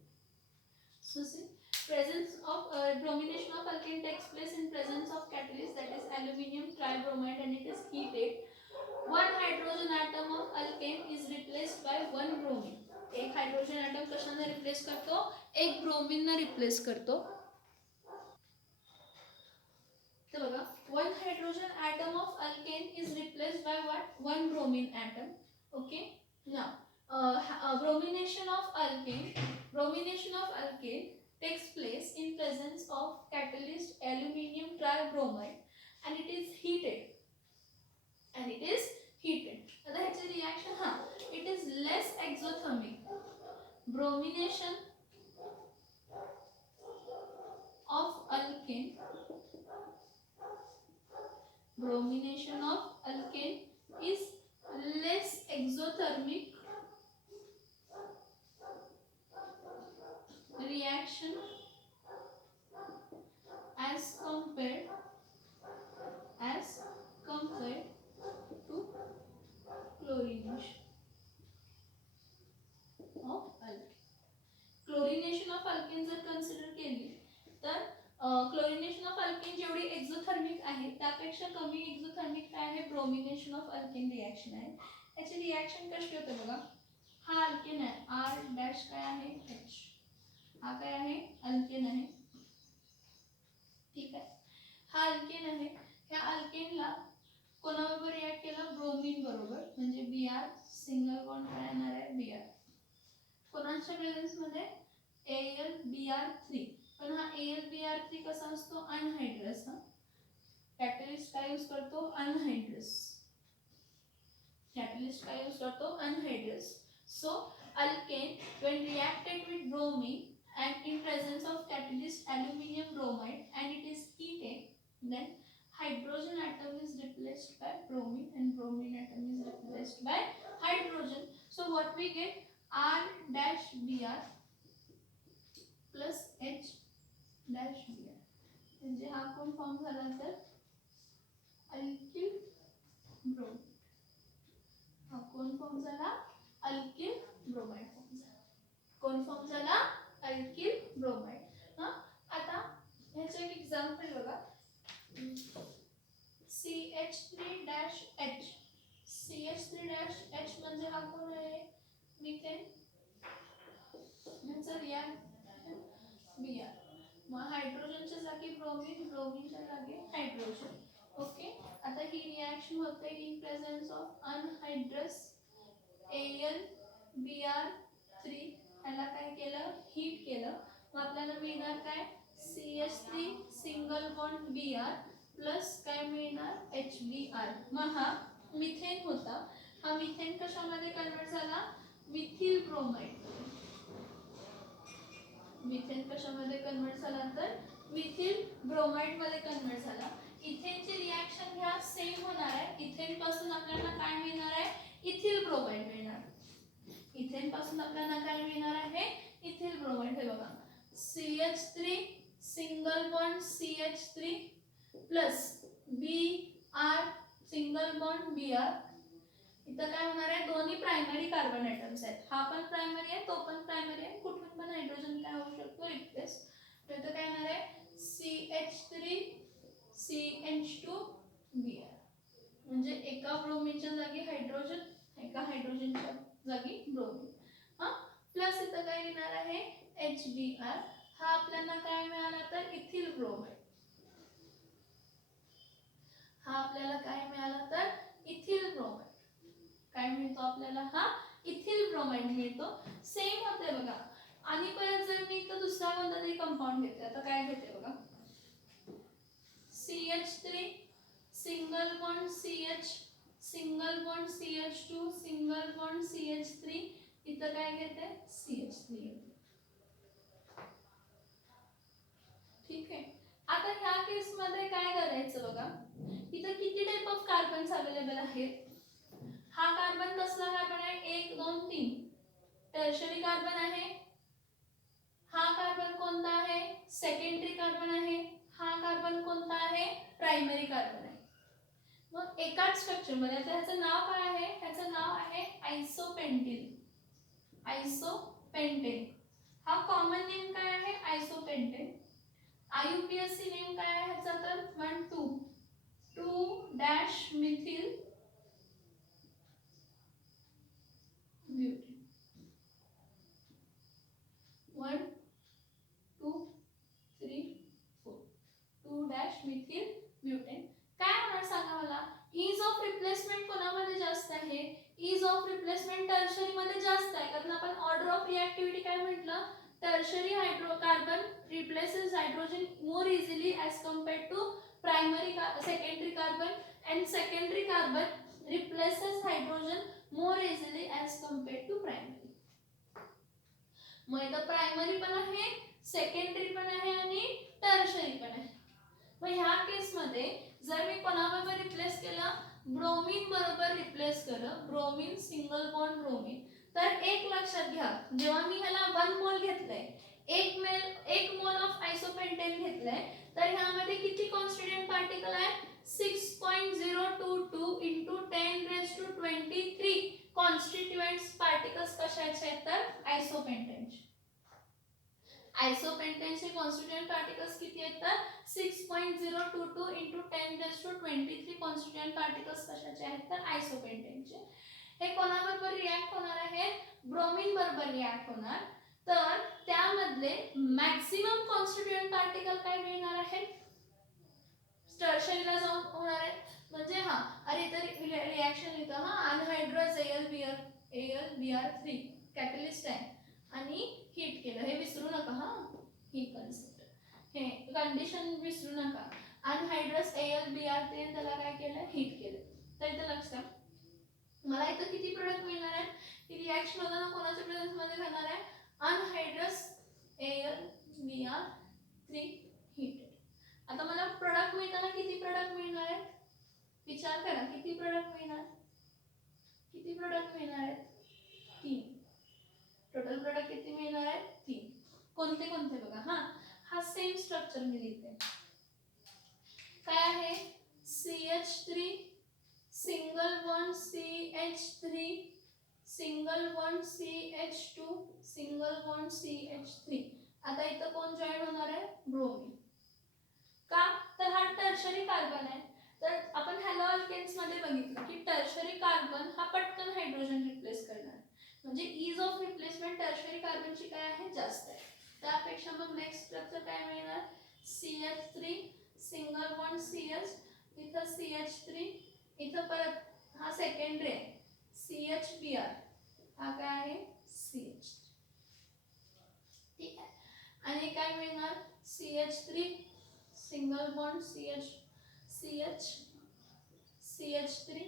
So see, presence of bromination of alkane takes place in presence of catalyst, that is aluminium tribromide, and it is heated. One hydrogen atom of alkane is replaced by one bromine. एक hydrogen item कशाने replace करतो, एक bromine ने replace करतो. तर बघा, one hydrogen atom of alkane is replaced by what, one bromine atom. Okay, now bromination of alkane takes place in presence of catalyst aluminium tribromide and it is heated. आता ह्याची reaction, हा, it is less exothermic. Bromination of alkane is less exothermic reaction as compared to chlorination of alkane. Chlorination of alkane जर consider केली तर chlorination of alkane जेवढी exothermic आहे त्यापेक्षा कमी एक्झोथर्मिक काय आहे, ब्रोमिनेशन ऑफ अल्केन रिॲक्शन आहे. याची रिॲक्शन कशी होते बघा, हा अल्केन आहे, R डॅश काय आहे H, हा काय आहे अल्केन आहे, ठीक आहे. हा अल्केन आहे, ह्या अल्केनला कोणाबरोबर रिॲक्ट केला, ब्रोमीन बरोबर, म्हणजे Br सिंगल बॉन्ड काय येणार आहे Br. कोणाच्या प्रेझेन्स मध्ये AlBr3, पण हा AlBr3 कसा असतो, अनहायड्रस. कॅटलिस्ट काय यूज करतो, अनहायड्रस. कॅटलिस्ट काय यूज करतो anhydrous. So alkane when reacted with bromine and in presence of catalyst aluminum bromide and it is heated then hydrogen atom is replaced by bromine and bromine atom is replaced by hydrogen. So what we get R dash Br plus H dash Br म्हणजे हा कोण form झाला तर alkyl bromide. हा कोण form झाला alkyl bromide form झाला. कोण फॉर्म झाला अल्किल ब्रोमाइड. हा आता ह्याचं एक एक्झाम्पल बघा CH3-H. CH3-H म्हणजे हा कोण आहे मिथेन. ह्याचं रिएक्शन Br. मग हायड्रोजनच्या जागी ब्रोमीन, ब्रोमीनच्या जागी हायड्रोजन. ओके. आता ही रिएक्शन होते इन प्रेझेन्स ऑफ अनहायड्रस AlBr3. ह्याला काय केलं हीट केलं. मग आपल्याला मिळणार काय CH3 single bond Br plus काय मिळणार HBr. मग हा मिथेन होता. हा मिथेन कशामध्ये कन्वर्ट झाला मिथिल ब्रोमाइड. मिथेन कशामध्ये कन्वर्ट झाला तर मिथिल ब्रोमाइड मध्ये कन्वर्ट झाला. इथेनची रिएक्शन घ्या सेम होणार आहे. इथेन पासून आपल्याला काय मिळणार आहे इथिल ब्रोमाइड मिळणार. इथेन पासून आपल्याला काय मिळणार आहे इथिल ब्रोमाइड. हे बघा CH3 single bond CH3 plus Br single bond Br. इथं काय होणार आहे दोन्ही प्रायमरी कार्बन ॲटम्स आहेत. हा पण प्रायमरी आहे तो पण प्रायमरी आहे. कुठून पण हायड्रोजन काय होऊ शकतो रिप्लेस. तर इथं काय होणार आहे CH3 CH2 Br म्हणजे एका ब्रोमीनच्या जागी हायड्रोजन, एका हायड्रोजनच्या जागी ब्रोमीन. हा प्लस इथं काय येणार आहे HBr. हा आपल्याला काय मिळाला तर इथिल ब्रोमाइड. हा आपल्याला काय मिळाला तर इथिल ब्रोमाइड. काय मिळतो आपल्याला हा इथिल ब्रोमाइड मिळतो. सेम होते बघा. आणि परत जर मी इथं दुसरा कोणता तरी कंपाऊंड घेते. आता काय घेते बघा CH3 single bond CH single bond CH2 single bond CH3. इथं काय घेते CH3 घेते. ठीक आहे. आता ह्या केस मध्ये काय करायचं बघा इथं किती टाइप ऑफ कार्बन्स अवेलेबल आहेत. हा कार्बन कसला कार्बन आहे 1 2 3 टर्शरी कार्बन आहे. हा कार्बन कोणता आहे सेकंडरी कार्बन आहे. हा कार्बन कोणता आहे प्रायमरी कार्बन आहे. मग एकाच स्ट्रक्चर मध्ये आता ह्याचं नाव काय आहे ह्याचं नाव आहे आयसोपेंटेन. आयसोपेंटेन हा कॉमन नेम काय आहे आयसोपेंटेन. IUPAC नेम काय आहे ह्याचा तर 1 2 2 dash methyl butane. 1 2 3 4 2 dash methyl butane. काय होणार सांगा मला इज ऑफ रिप्लेसमेंट कोणामध्ये जास्त आहे इज ऑफ रिप्लेसमेंट टर्शरी मध्ये जास्त आहे. कारण आपण ऑर्डर ऑफ रिएक्टिव्हिटी काय म्हटलं tertiary hydrocarbon replaces hydrogen more easily as compared to primary secondary carbon and secondary carbon replaces hydrogen more easily as compared to primary. मग इथं प्रायमरी पण आहे सेकंडरी पण आहे आणि टर्शरी पण आहे. मग ह्या केस मध्ये जर मी कोणाबरोबर रिप्लेस केलं ब्रोमीन बरोबर रिप्लेस केलं ब्रोमीन सिंगल बॉन्ड ब्रोमीन. तर एक लक्षात घ्या जेव्हा मी ह्याला 1 मोल घेतलंय 1 मोल ऑफ आयसोपेंटेन घेतलंय तर ह्यामध्ये किती कॉन्स्टिट्यूएंट पार्टिकल आहे 6.022 into 10⁻23 कॉन्स्टिट्यूएंट्स पार्टिकल्स कशाचे आहेत तर आयसोपेंटेनचे. आयसोपेंटेनचे कॉन्स्टिट्यूएंट पार्टिकल्स किती आहेत तर 6.022 into 10⁻23 कॉन्स्टिट्यूएंट पार्टिकल्स कशाचे आहेत तर आयसोपेंटेनचे. हे कोणाबरोबर रिॲक्ट होणार आहे ब्रोमीन बरोबर रिॲक्ट होणार. तर त्यामधले मॅक्सिमम कॉन्स्टिट्यूएंट पार्टिकल काय मिळणार आहेत टर्शरीला जाऊन होणार आहे. म्हणजे हा अरे तर रिॲक्शन येतं हा अनहायड्रस AlBr3 कॅटलिस्ट आहे आणि हीट केलं हे विसरू नका. हा ही कन्सेप्ट हे कंडिशन विसरू नका. अनहायड्रस AlBr3 त्याला काय केलं हीट केलं. तर इथं लक्षात मला इथं किती प्रोडक्ट मिळणार आहेत? ही रिॲक्शन होताना कोणाच्या प्रेझेन्स मध्ये घडणार आहे? अनहायड्रस एअर Br3 हीटेड. आता मला प्रोडक्ट मिळताना किती प्रोडक्ट मिळणार आहेत? विचार करा, किती प्रोडक्ट मिळणार? किती प्रोडक्ट मिळणार आहेत? 3. टोटल प्रोडक्ट किती मिळणार आहेत? 3. कोणते कोणते बघा. हा सेम स्ट्रक्चर मी लिहिते. काय आहे? CH3 single bond CH3 single bond CH2 single bond CH3. आता इथं कोण जॉईन होणार आहे? ब्रोमीन. का? तर हा टर्शरी कार्बन आहे. तर आपण हॅलो अल्केन्स मध्ये बघितलं की टर्शरी कार्बन हा पटकन हायड्रोजन रिप्लेस करणार, म्हणजे इज ऑफ रिप्लेसमेंट टर्शरी कार्बनची काय आहे? जास्त आहे. त्यापेक्षा मग नेक्स्ट स्ट्रक्चर काय मिळणार? CH3 सिंगल बॉन्ड CH, इथं CH3, इथं परत हा सेकंडरी आहे CHBr, हा काय आहे? CH. ठीक आहे. आणि काय मिळणार? CH3 single bond CH3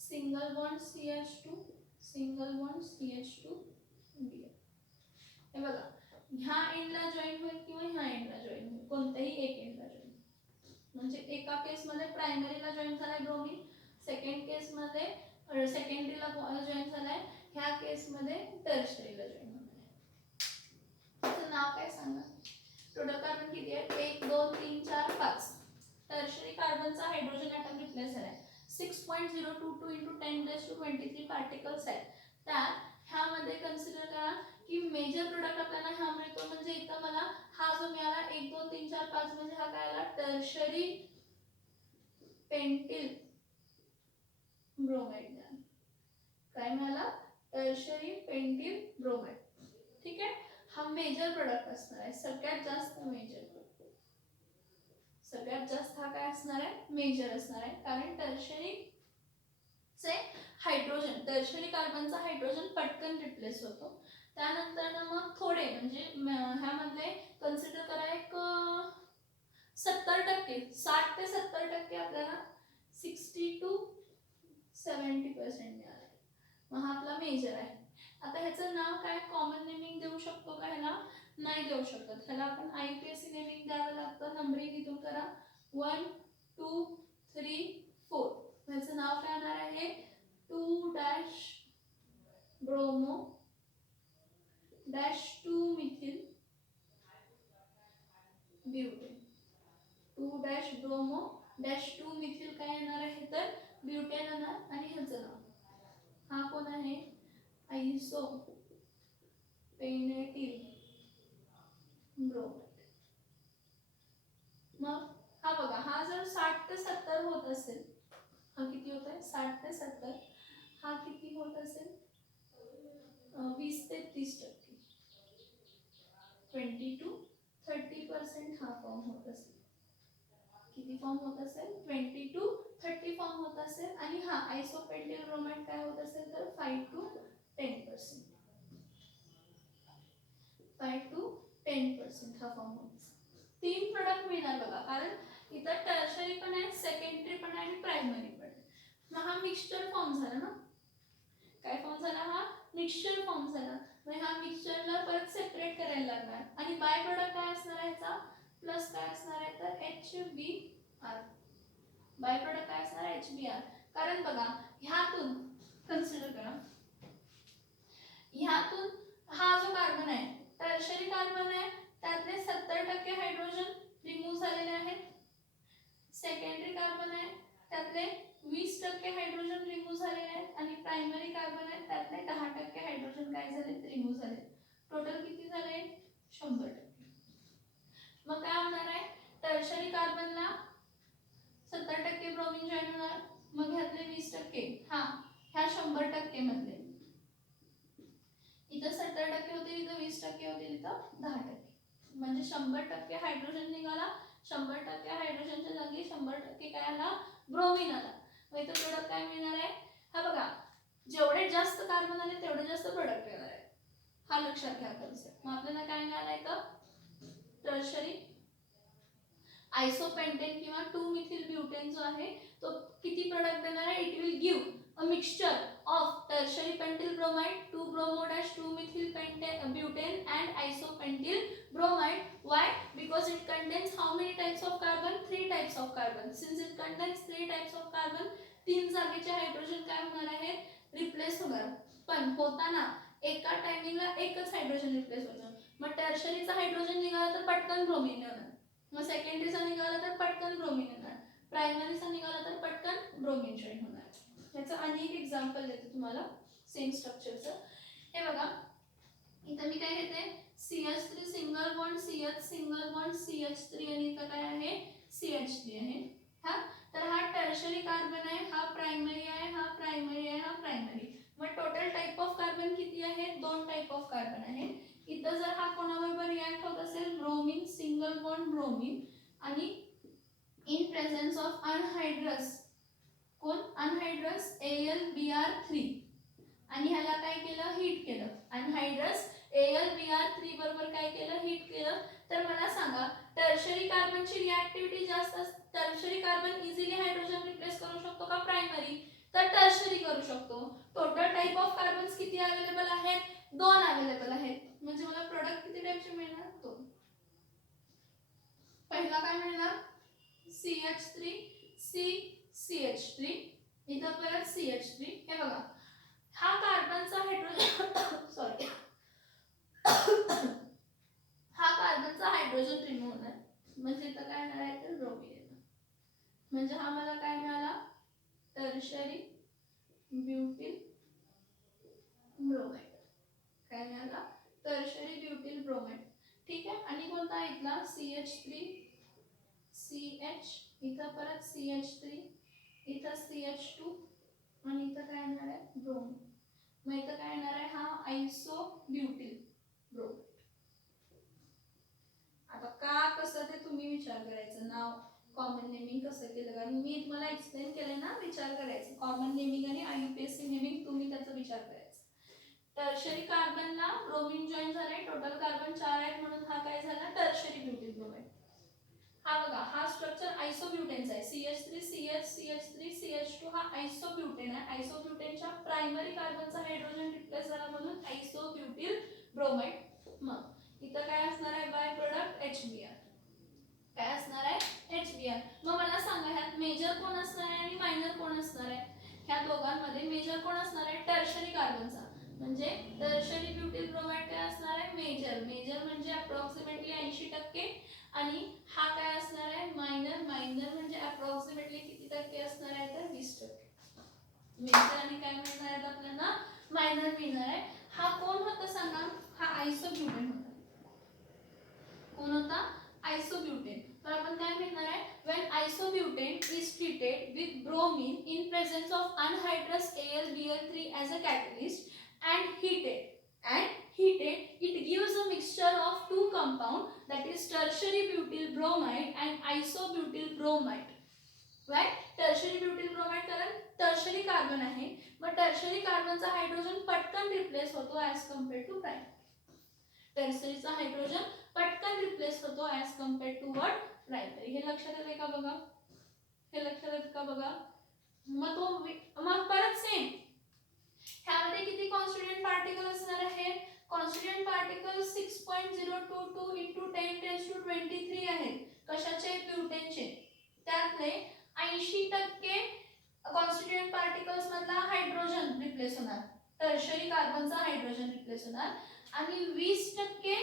single bond CH2 single bond CH2 Br. हे बघा, ह्या एंडला जॉईन होईल किंवा ह्या एंडला जॉईन होईल, कोणत्याही एक एंडला जॉईन. म्हणजे एका केस मध्ये प्रायमरीला जॉईन झालाय ब्रोमीन, सेकंड केस मध्ये सेकंडरीला जॉईन झालाय, ह्या केस मध्ये टर्शरीला जॉईन होणार आहे. त्याचं नाव काय सांगा? टोटल कार्बन किती आहे? 1 2 3 4 5. टर्शरी कार्बनचा हायड्रोजन ॲटम रिप्लेस झालाय. 6.022 × 10⁻23 पार्टिकल्स आहेत. त्यात ह्यामध्ये कन्सिडर करा की मेजर प्रोडक्ट आपल्याला हा मिळतो, म्हणजे इथं मला हा जो मिळाला 1 2 3 4 5 म्हणजे हा काय आला? टर्शरी पेंटिल ब्रोमाइड मिळाला. काय मिळाला? Tertiary pentyl bromide. ठीक आहे. हा मेजर प्रोडक्ट असणार आहे, सगळ्यात जास्त मेजर. सगळ्यात जास्त हा काय असणार आहे? मेजर असणार आहे, कारण टर्शरी चे हायड्रोजन, टर्शरी कार्बनचा हायड्रोजन पटकन रिप्लेस होतो. त्यानंतर मग थोडे म्हणजे ह्यामधले कन्सिडर करा एक 70%, 60 ते 70% आपल्याला 60 to 70% मिळाले. मग हा आपला मेजर आहे. आता ह्याचं नाव काय? कॉमन नेमिंग देऊ शकतो का ह्याला? नाही देऊ शकत. ह्याला आपण IUPAC नेमिंग द्यावं लागतं. नंबरिंग इथून करा 1 2 3 4. ह्याचं नाव काय येणार आहे? 2- bromo -2 methyl butane. 2- bromo -2 methyl काय येणार आहे? तर ब्युटेन येणार. आणि ह्याचं नाव हा कोण आहे? आयसो पेनेटिल ब्रोमाइड. मग हा बघा, हा जर 60 ते 70 होत असेल, हा किती होत आहे? 60 ते 70. हा किती होत असेल? 20 ते 30%, 20 to 30% हा फॉर्म होत असेल. किती फॉर्म होत असेल? 20 to 30 फॉर्म होत असेल. आणि हा आयसोपेंटिल ब्रोमाइड काय होत असेल? तर 5 to 10%, 5 to 10% हा फॉर्म होत असेल. 3 प्रोडक्ट मिळणार बघा, कारण इथं टर्शरी पण आहे, सेकंडरी पण आहे आणि प्रायमरी पण आहे. मग हा मिक्सचर फॉर्म झाला ना? काय फॉर्म झाला? हा मिक्सचर फॉर्म झाला. मग हा मिक्सचरला परत सेपरेट करायला लागणार. आणि बाय प्रोडक्ट काय असणार आहे ह्याचा? प्लस काय असणार आहे? तर HBr. बाय प्रोडक्ट काय असणार आहे? HBr. कारण बघा, ह्यातून कन्सिडर करा, ह्यातून हा जो कार्बन आहे टर्शरी कार्बन आहे, त्यातले 70% हायड्रोजन रिमूव्ह झालेले आहेत. सेकंडरी कार्बन आहे, त्यातले 20% हायड्रोजन रिमूव्ह झालेले आहेत. आणि प्रायमरी कार्बन आहे, त्यातले 10% हायड्रोजन काय झाले? रिमूव्ह झाले. टोटल किती झाले? 100%. मग काय होणार आहे? टर्शरी कार्बनला 70% ब्रोमीन जॉईन होणार. मग ह्यातले 20%, ह्या 100% मधले, इथं 70% होते, इथं 20% होते, इथं 10%. म्हणजे 100% हायड्रोजन निघाला. 100% हायड्रोजनच्या जागी 100% काय आला? ब्रोमीन आला. मग इथं प्रोडक्ट काय मिळणार आहे? हा बघा, जेवढे जास्त कार्बन आले तेवढे जास्त प्रोडक्ट येणार आहे. हा लक्षात घ्या कन्सेप्ट. मग आपल्याला काय मिळालं? इथं टर्शरी आयसोपेंटेन किंवा 2 मिथिल ब्युटेन जो आहे तो किती प्रोडक्ट देणार आहे? It will give a mixture of tertiary pentyl bromide, 2-bromo-2-methyl-butane and isopentyl bromide. Why? Because it contains how many types of carbon? 3 types of carbon. Since it contains 3 types of carbon, 3 जागेचे hydrogen काय होणार आहे? Replace होणार. पण होताना एका टायमिंगला एकच हायड्रोजन रिप्लेस होतं. मग टर्शरीचा हायड्रोजन निघाला तर पटकन ब्रोमीन येणार. मग सेकंडरीचा निघाला तर पटकन ब्रोमीन येणार. प्रायमरीचा निघाला तर पटकन ब्रोमीन जॉईन होणार. याचं अनेक एक्झाम्पल देते तुम्हाला सेम स्ट्रक्चरचं. हे बघा इथं मी काय घेते CH3 single bond CH single bond CH3 आणि इथं काय आहे CH3 आहे. हा तर हा टर्शरी कार्बन आहे, हा प्रायमरी आहे, हा प्रायमरी आहे, हा प्रायमरी. मग टोटल टाइप ऑफ कार्बन किती आहे? 2 टाइप ऑफ कार्बन आहे. इथं जर हा कोणाबरोबर रिॲक्ट होत असेल ब्रोमीन सिंगल बॉन्ड ब्रोमीन आणि इन प्रेझेन्स ऑफ अनहायड्रस कोण अनहायड्रस AlBr3 आणि ह्याला काय केलं हीट केलं. अनहायड्रस AlBr3 बरोबर काय केलं हीट केलं. तर मला सांगा टर्शरी कार्बनची रिॲक्टिव्हिटी जास्त असते. Tertiary carbon easily hydrogen replace करू शकतो का प्रायमरी? तर टर्शरी करू शकतो. टोटल टाइप ऑफ कार्बन्स किती अवेलेबल आहेत? 2 अवेलेबल आहेत. म्हणजे मला प्रोडक्ट किती टाइपचे मिळणार? 2. पहिला काय मिळणार CH3 CH3 इथं परत CH3. हे बघा हा कार्बनचा हायड्रोजन सॉरी हा कार्बनचा हायड्रोजन रिमूव्ह होणार. म्हणजे इथं काय येणार आहे तर ब्रोमीन येणार. म्हणजे हा मला काय मिळाला टर्शरी ब्युटिल ब्रोमाइड. काय मिळाला टर्शरी ब्युटिल ब्रोमाइड. ठीक आहे. आणि कोणता इथला CH3 CH इथं परत CH3 इथं CH2 आणि इथं काय येणार आहे ब्रोमीन. मग इथं काय येणार आहे हा आयसोब्युटिल ब्रोमाइड. आता का कसं ते तुम्ही विचार करायचं. नाव कॉमन नेमिंग कसं केलं कारण मी तुम्हाला एक्सप्लेन केलं ना विचार करायचं. कॉमन नेमिंग आणि IUPAC नेमिंग तुम्ही त्याचा विचार करायचा. टर्शरी कार्बनला ब्रोमीन जॉईन झाले. टोटल कार्बन 4 आहेत म्हणून हा काय झाला टर्शरी ब्युटिल ब्रोमाइड. हा बघा हा स्ट्रक्चर आयसोब्युटेनचा आहे. CH3 CH CH3 CH2 हा आयसोब्युटेन आहे. आयसोब्युटेनच्या प्रायमरी कार्बनचा हायड्रोजन रिप्लेस झाला म्हणून आयसोब्युटिल ब्रोमाइड. मग इथं काय असणार आहे बाय प्रोडक्ट HBr. काय असणार आहे HBr. मग मला सांगा ह्यात मेजर कोण असणार आहे आणि मायनर कोण असणार आहे? ह्या दोघांमध्ये मेजर कोण असणार आहे टर्शरी कार्बनचा. म्हणजे टर्शरी ब्युटिल ब्रोमाइड काय असणार आहे मेजर. मेजर म्हणजे अप्रॉक्सिमेटली 80% आणि हा काय असणार आहे मायनर. मायनर म्हणजे अप्रॉक्सिमेटली किती टक्के असणार आहे तर 20%. मेजर आणि काय मिळणार आहेत आपल्याला मायनर मिळणार आहे. हा कोण होता सांगा हा आयसोब्युटेन होता. कोण होता आयसोब्युटेन. तर आपण काय मिळणार आहे when isobutane is treated with bromine in presence of anhydrous AlBr3 as a catalyst and heated it gives a mixture of two compound that is tertiary butyl bromide and isobutyl bromide. right tertiary butyl bromide कारण tertiary carbon आहे. मग tertiary कार्बनचा hydrogen पटकन replace होतो as compare to primary. टर्शरीचा hydrogen पटकन replace होतो as compare to what primary. हे लक्षात येते का बघा. हे लक्षात येते का बघा. मग परत सेम ह्यामध्ये किती कॉन्स्टिट्यूएंट पार्टिकल असणार आहे? कॉन्स्टिट्यूएंट पार्टिकल 6.022 × 10⁻23 आहेत. कशाचे ब्युटेनचे. त्यातले 80% कॉन्स्टिट्यूएंट पार्टिकल्स मधला हायड्रोजन रिप्लेस होणार. टर्शरी कार्बनचा हायड्रोजन रिप्लेस होणार आणि 20%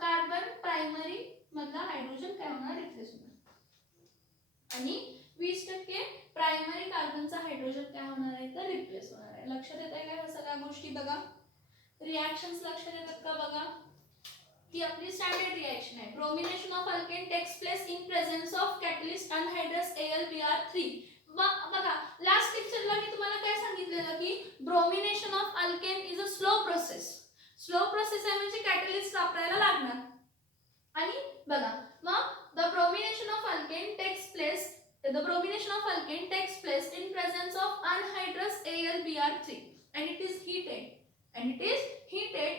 कार्बन प्रायमरी मधला हायड्रोजन काय होणार रिप्लेस होणार आणि 20% प्रायमरी कार्बनचा हायड्रोजन काय होणार आहे तर रिप्लेस होणार आहे. लक्षात येत आहे का ह्या सगळ्या गोष्टी बघा. रिॲक्शन्स लक्षात येतात का बघा. ती आपली स्टँडर्ड रिॲक्शन आहे. Bromination of alkane takes place in presence of catalyst anhydrous AlBr3. बघा लास्ट लेक्चरला मी तुम्हाला काय सांगितलेलं की bromination of alkane is a slow process. Slow process आहे म्हणजे कॅटलिस्ट वापरायला लागणार. आणि बघा मग the bromination of alkane takes place in presence of anhydrous AlBr3 and it is heated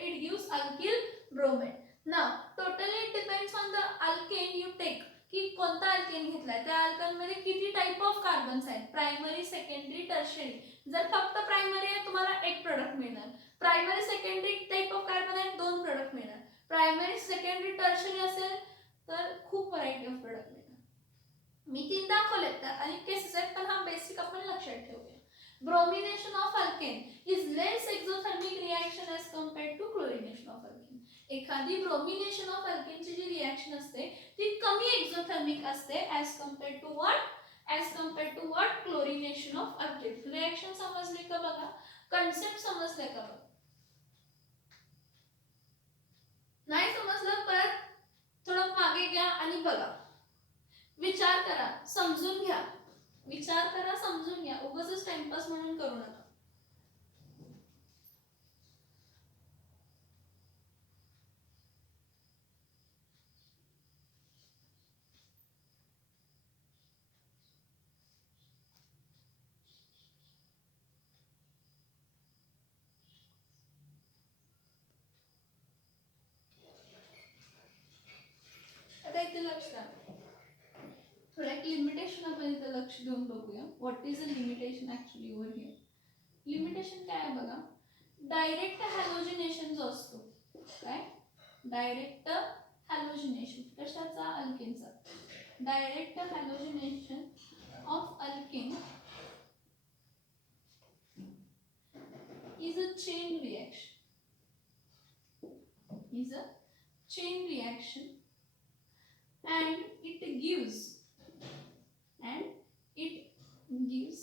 it gives alkyl bromide. Now totally it depends on the alkane you take की कोणता alkane घेतलाय त्या अल्कनमध्ये किती टाइप ऑफ कार्बन्स आहेत, primary, secondary, tertiary. जर फक्त primary आहे तुम्हाला एक प्रोडक्ट मिळणार, primary secondary type of carbon आहेत 2 प्रोडक्ट मिळणार, प्रायमरी सेकंडरी टर्शरी असेल तर खूप व्हरायटी ऑफ प्रोडक्ट मिळणार. मी 3 दाखवलेत त्यात आणि केसेस आहेत पण हा बेसिक आपण लक्षात ठेवूया. Bromination of alkane is less exothermic reaction as compared to chlorination of alkane. एखादी ब्रोमिनेशन ऑफ अल्केनची जी रिएक्शन असते ती कमी एक्झोथर्मिक असते as compared to what chlorination of alkane. Reaction समजले का बघा, कन्सेप्ट समजले का बघा. नाही समजलं परत थोडं मागे घ्या आणि बघा, विचार करा, समजून घ्या, विचार करा, समजून घ्या, उगाचच टाइमपास म्हणून करू नका. आता इथे लक्ष द्या, थोडं एक लिमिटेशन आपण इथे लक्ष देऊन बघूया. What is a limitation actually over here. Limitation काय आहे बघा, डायरेक्ट हॅलोजिनेशन जो असतो, काय डायरेक्ट हॅलोजिनेशन कशाचा, अल्केनचा. Direct halogenation of alkane is a chain reaction and it gives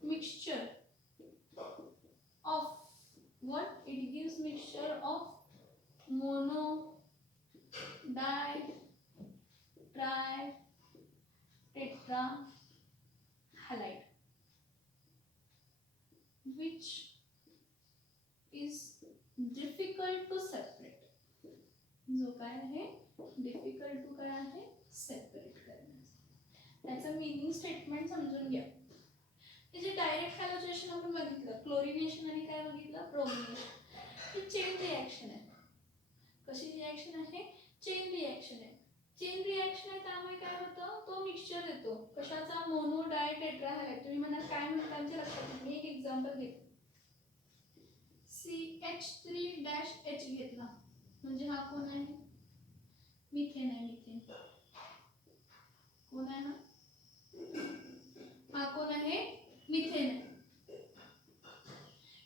mixture of what, it gives mixture of mono, di, tri, tetra halide which is difficult to separate. जो काय आहे difficult to काय आहे separate करण्याचा. त्याचं meaning statement समजून घ्या. हे जे डायरेक्ट हॅलोजेशन आपण बघितलं, क्लोरिनेशन आणि काय बघितलं, ब्रोमिनेशन. ही चेन रिएक्शन आहे. कशी रिएक्शन आहे, चेन रिएक्शन आहे. चेन रिएक्शन आहे त्यामुळे काय होतं, तो मिक्सचर येतो कशाचा, मोनो, डाय, टेट्रा हॅलाइड. तुम्ही म्हणा काय म्हणता आमच्या लक्षात. मी एक एक्झाम्पल घेते, CH3-H घेतला म्हणजे हा कोण आहे, मिथेन आहे. मिथेन कोण आहे, हा कोण आहे, मिथेन आहे.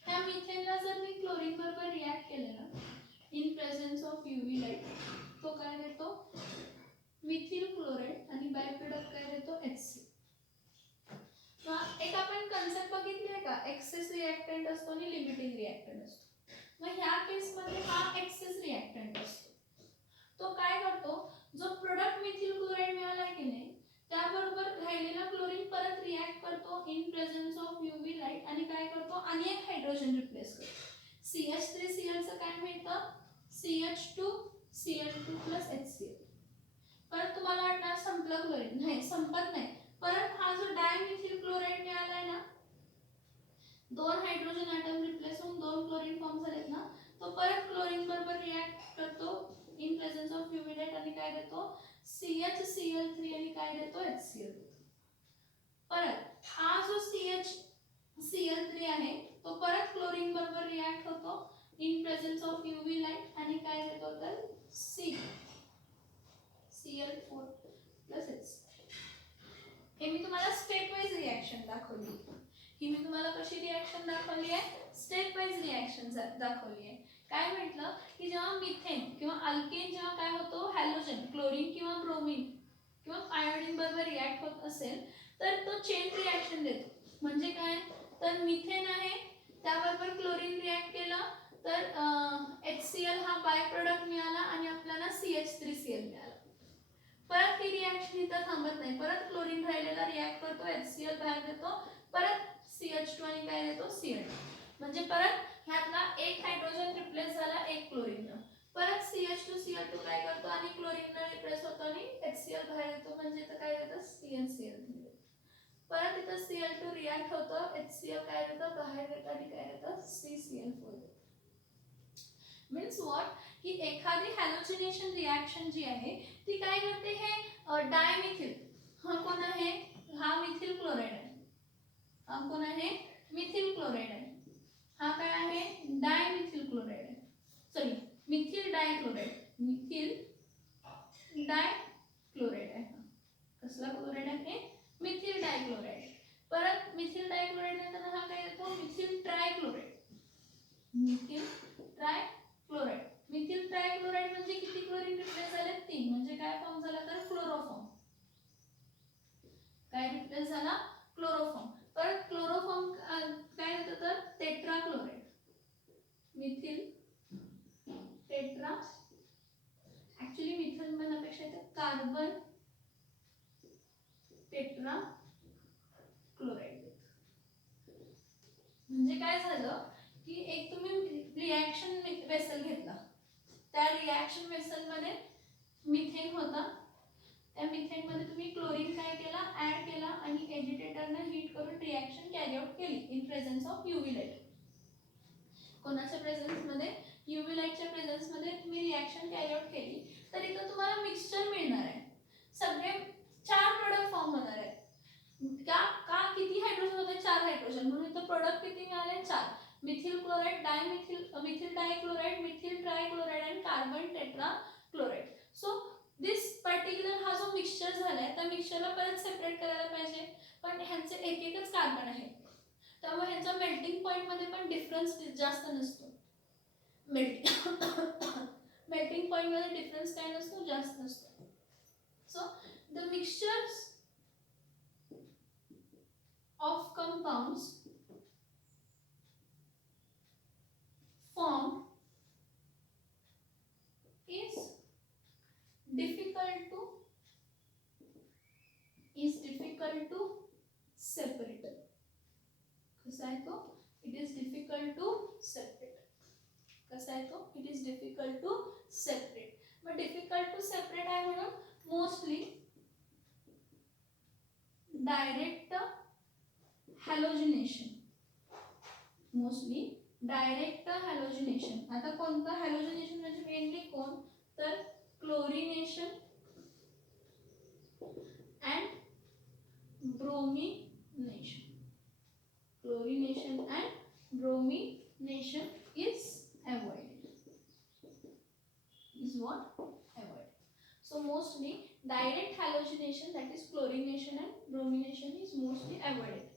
त्या मिथेनला जर मी क्लोरीन बरोबर रिॲक्ट केले ना in presence of UV light, तो काय देतो, मिथिल क्लोराइड आणि बाय प्रोडक्ट काय देतो, HC. एक आपण कन्सेप्ट बघितले का, एक्सेस रिएक्टंट असतो आणि लिमिटिंग रिएक्टंट असतो. मग ह्या केस मध्ये हा एक्सेस रिएक्टंट असतो. तो काय करतो, जो प्रोडक्ट मिथिल क्लोराइड मिळाला की नाही त्याबरोबर राहिलेला क्लोरीन परत रिॲक्ट करतो in presence of UV light आणि काय करतो, आणि एक हायड्रोजन रिप्लेस करतो. CH3Cl चं काय मिळतं, CH2Cl2 + HCl. परत तुम्हाला वाटणार संपलं क्लोरीन, नाही संपत नाही. परत हा जो डायमिथिल क्लोराइड मिळालाय ना, 2 हायड्रोजन ॲटम रिप्लेस होऊन 2 क्लोरीन फॉर्म झालेत ना, तो परत क्लोरीन बरोबर रिॲक्ट करतो in presence of UV light आणि काय देतो, CHCl3 आणि काय देतो, HCl देतो. परत हा जो CHCl3 आहे तो परत क्लोरीन बरोबर रिॲक्ट होतो in presence of UV light आणि काय देतो, तर Cl4 + HC. हे मी तुम्हाला स्टेप वाइज रिएक्शन दाखवली. ही मी तुम्हाला कशी रिएक्शन दाखवली आहे, स्टेप वाइज रिएक्शन दाखवली आहे. काय म्हटलं की जेव्हा मिथेन किंवा अल्केन जेव्हा काय होतो, हॅलोजन क्लोरीन किंवा ब्रोमीन किंवा आयोडीन बरोबर रिॲक्ट होत असेल तर तो चेन रिएक्शन देतो. म्हणजे काय, तर मिथेन आहे त्याबरोबर क्लोरीन रिॲक्ट केलं तर HCl हा बाय प्रोडक्ट मिळाला आणि आपल्याला CH3Cl मिळाला. परत ही रिएक्शन इथं थांबत नाही, परत क्लोरीन राहिलेला रिॲक्ट करतो, HCl बाहेर देतो, परत CH2 आणि काय देतो, Cl. म्हणजे परत ह्यातला एक हायड्रोजन रिप्लेस झाला एक क्लोरीननं, परत CH2Cl2 काय करतो आणि क्लोरीननं रिप्लेस होतो आणि HCl बाहेर येतो, म्हणजे इथं काय देतं, CnCl3. परत इथं Cl2 रिॲक्ट होतं, HCl काय देतं, बाहेर येतं आणि काय देतं, CCl4. मीन्स व्हॉट, की एखादी हॅलोजिनेशन रिॲक्शन जी आहे ती काय करते, हे डायमिथिल, हा कोण आहे, हा मिथिल क्लोराइड आहे, हा कोण आहे, मिथिल क्लोराइड आहे, हा काय आहे, डायमिथिल क्लोराइड आहे, सॉरी मिथिल डायक्लोराइड, मिथिल डायक्लोराइड आहे, कसला क्लोराइड आहे, मिथिल डायक्लोराइड. परत मिथिल डायक्लोराइड नंतर हा काय येतो, methyl trichloride, methyl trichloride. Methyl trichloride म्हणजे किती क्लोरीन रिप्लेस झाले, 3, म्हणजे काय फॉर्म झाला तर क्लोरोफॉर्म, काय रिप्लेस झाला, क्लोरोफॉर्म. परत क्लोरोफॉर्म काय होतं तर tetrachloride, methyl tetra, actually methane बनण्यापेक्षा ते कार्बन टेट्रा क्लोराइड. म्हणजे काय झालं की एक तुम्ही रिएक्शन वेसल घेतला, त्या रिएक्शन वेसल मध्ये मिथेन होता, त्या मिथेन मध्ये तुम्ही क्लोरीन काय केला, ऍड केला आणि एजिटेटरने हीट करून रिएक्शन कॅरी आउट केली in presence of UV light. कोणाच्या प्रेझेन्स मध्ये, यूव्ही लाईटच्या प्रेझेन्स मध्ये तुम्ही रिएक्शन कॅरी आउट केली, तर इथं तुम्हाला मिक्सचर मिळणार आहे, सगळे 4 प्रोडक्ट फॉर्म होणार आहे. का किती हायड्रोजन होते, 4 हायड्रोजन, म्हणून इथं प्रोडक्ट किती मिळाले, 4. Methyl chloride, methyl डायक्लोराइड, methyl trichloride आणि carbon tetra chloride. So this particular हा जो मिक्सचर झालाय त्या मिक्सचरला परत सेपरेट करायला पाहिजे, पण ह्यांचे एक एकच कार्बन आहे, त्यामुळे ह्यांचा मेल्टिंग पॉइंट मध्ये पण डिफरन्स जास्त नसतो, मेल्टिंग पॉइंट मध्ये डिफरन्स काय नसतो, जास्त नसतो. So the mixtures of compounds formed is difficult to separate. कसा आहे तो, it is difficult to separate. कसा आहे तो, it is difficult to separate. मग difficult to separate आहे म्हणून मोस्टली डायरेक्ट हॅलोजिनेशन, मोस्टली डायरेक्ट हॅलोजिनेशन. आता कोणतं हॅलोजिनेशन म्हणजे मेनली कोण तर chlorination and bromination. Chlorination and bromination is avoided, is what avoided. So mostly direct halogenation, that is chlorination and bromination, is mostly avoided.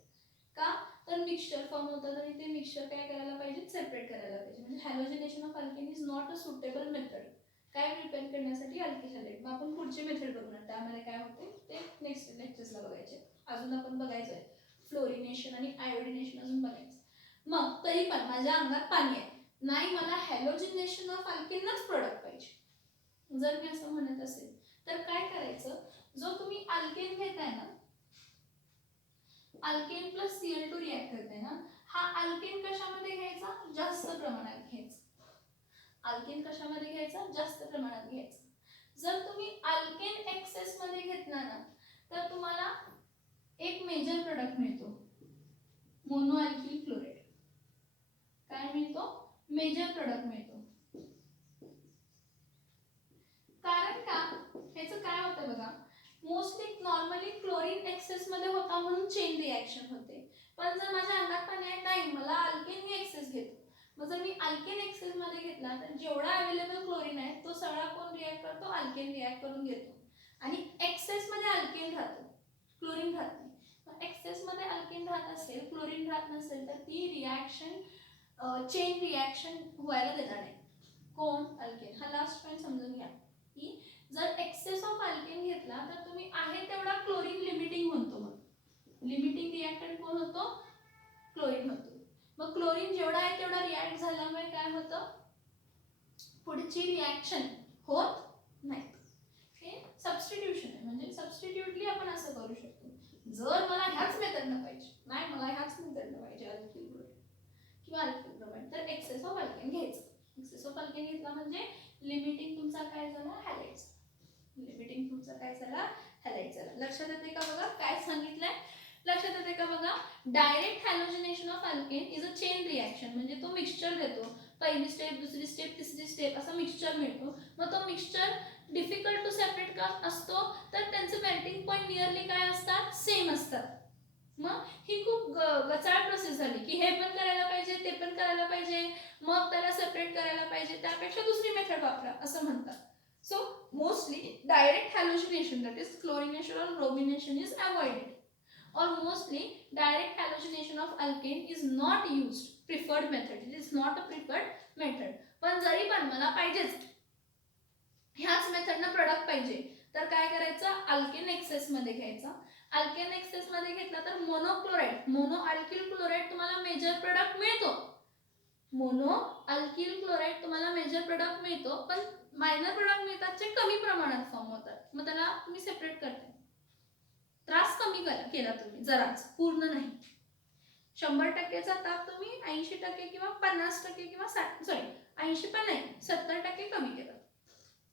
का तर mixture form होता, तर इथे मिक्सचर काय करायला पाहिजे, सेपरेट करायला पाहिजे. म्हणजे halogenation of alkane is not a suitable method काय प्रिपेअर करण्यासाठी अल्किल हॅलाइड. मग आपण पुढचे मेथड बघणार, त्यामध्ये काय होते ते नेक्स्ट लेक्चर्सला बघायचे. अजून आपण बघायचं आहे फ्लोरिनेशन आणि आयोडिनेशन अजून बघायचं. मग तरी पण माझ्या अंगात पाणी आहे, नाही मला हॅलोजिनेशन ऑफ अल्केनच प्रोडक्ट पाहिजे, जर मी असं म्हणत असेल तर काय करायचं, जो तुम्ही अल्केन घेताय ना, अल्केन प्लस Cl2 रिएक्ट करते ना, हा अल्केन कशामध्ये घ्यायचा, जास्त प्रमाणात घ्यायचा. अल्केन कशामध्ये घ्यायचा, जास्त प्रमाणात घ्यायचा. जर तुम्ही अल्केन एक्सेस मध्ये घेतला ना, तर तुम्हाला एक मेजर प्रोडक्ट मिळतो, मोनो अल्किल क्लोराइड. काय मिळतो, मेजर प्रोडक्ट मिळतो. कारण का, ह्याचं काय होतं बघा, मोस्टली नॉर्मली क्लोरीन एक्सेस मध्ये होता म्हणून चेन रिएक्शन होते. पण जर माझ्या अंगात पाणी आहे, नाही मला अल्केन मी एक्सेस घेतो, मग जर मी अल्केन एक्सेस मध्ये घेतला तर जेवढा अवेलेबल क्लोरीन आहे तो सगळा कोण रिएक्ट करतो, अल्केन रिएक्ट करून घेतो. आणि एक्सेस मध्ये अल्केन राहतो, क्लोरीन राहत नाही. मग एक्सेस मध्ये अल्केन राहत असेल, क्लोरीन राहत नसेल, तर ती रिएक्शन चेन रिएक्शन व्हायला देणार नाही. कोण, अल्केन. हा लास्ट पॉइंट समजून घ्या की जर एक्सेस ऑफ अल्केन घेतला तर तुम्ही आहे तेवढा क्लोरीन लिमिटिंग म्हणतो. मग लिमिटिंग रिएक्टंट कोण होतो, क्लोरीन होतो. मग क्लोरीन जेवढा आहे तेवढा रिएक्ट झाल्यामुळे काय होतं, पुढची रिएक्शन होत नाही. हे सबस्टिट्यूशन आहे, म्हणजे सबस्टिट्यूटली आपण असं करू शकतो. जर मला ह्याच मेथडनं पाहिजे, नाही मला ह्याच मेथडनं पाहिजे अल्किल क्लोराइड किंवा अल्किल ब्रोमाइड, तर एक्सेस ऑफ अल्केन घ्यायचं. एक्सेस ऑफ अल्केन घेतला म्हणजे लिमिटिंग तुमचा काय झाला, हॅलाइड्स. लिमिटिंग तुमचा काय झाला, हॅलाइड झाला. लक्षात येते का बघा काय सांगितलंय, लक्षात येते का बघा. Direct halogenation of alkane is a chain reaction, म्हणजे तो मिक्सचर देतो, पहिली स्टेप, दुसरी स्टेप, तिसरी स्टेप, असा मिक्सचर मिळतो. मग तो मिक्सचर डिफिकल्ट टू सेपरेट का असतो, तर त्यांचे मेल्टिंग पॉईंट नियरली काय असतात, सेम असतात. मग ही खूप गचाळ प्रोसेस झाली की हे पण करायला पाहिजे ते पण करायला पाहिजे, मग त्याला सेपरेट करायला पाहिजे, त्यापेक्षा दुसरी मेथड वापरा असं म्हणतात. So mostly direct halogenation, that is chlorination और bromination, is avoided. or mostly direct halogenation of alkane is not used, preferred method, it is not a preferred method. पण जरी पण मला पाहिजेच ह्याच मेथडनं प्रोडक्ट पाहिजे तर काय करायचं, अल्केन एक्सेस मध्ये घ्यायचा. अल्केन एक्सेस मध्ये घेतला तर मोनोक्लोराइड, मोनो अल्किल क्लोराइड तुम्हाला मेजर प्रोडक्ट मिळतो. मोनो अल्किल क्लोराइड तुम्हाला मेजर प्रोडक्ट मिळतो, पण मायनर प्रोडक्ट मिळतात जे कमी प्रमाणात फॉर्म होतात, मग त्याला तुम्ही सेपरेट करता. त्रास कमी केला तुम्ही जराच, पूर्ण नाही. 100%चा ताप तुम्ही 80% किंवा 50% किंवा 60, 80 पण नाही 70% कमी केला.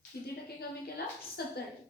किती टक्के कमी केला, 70%.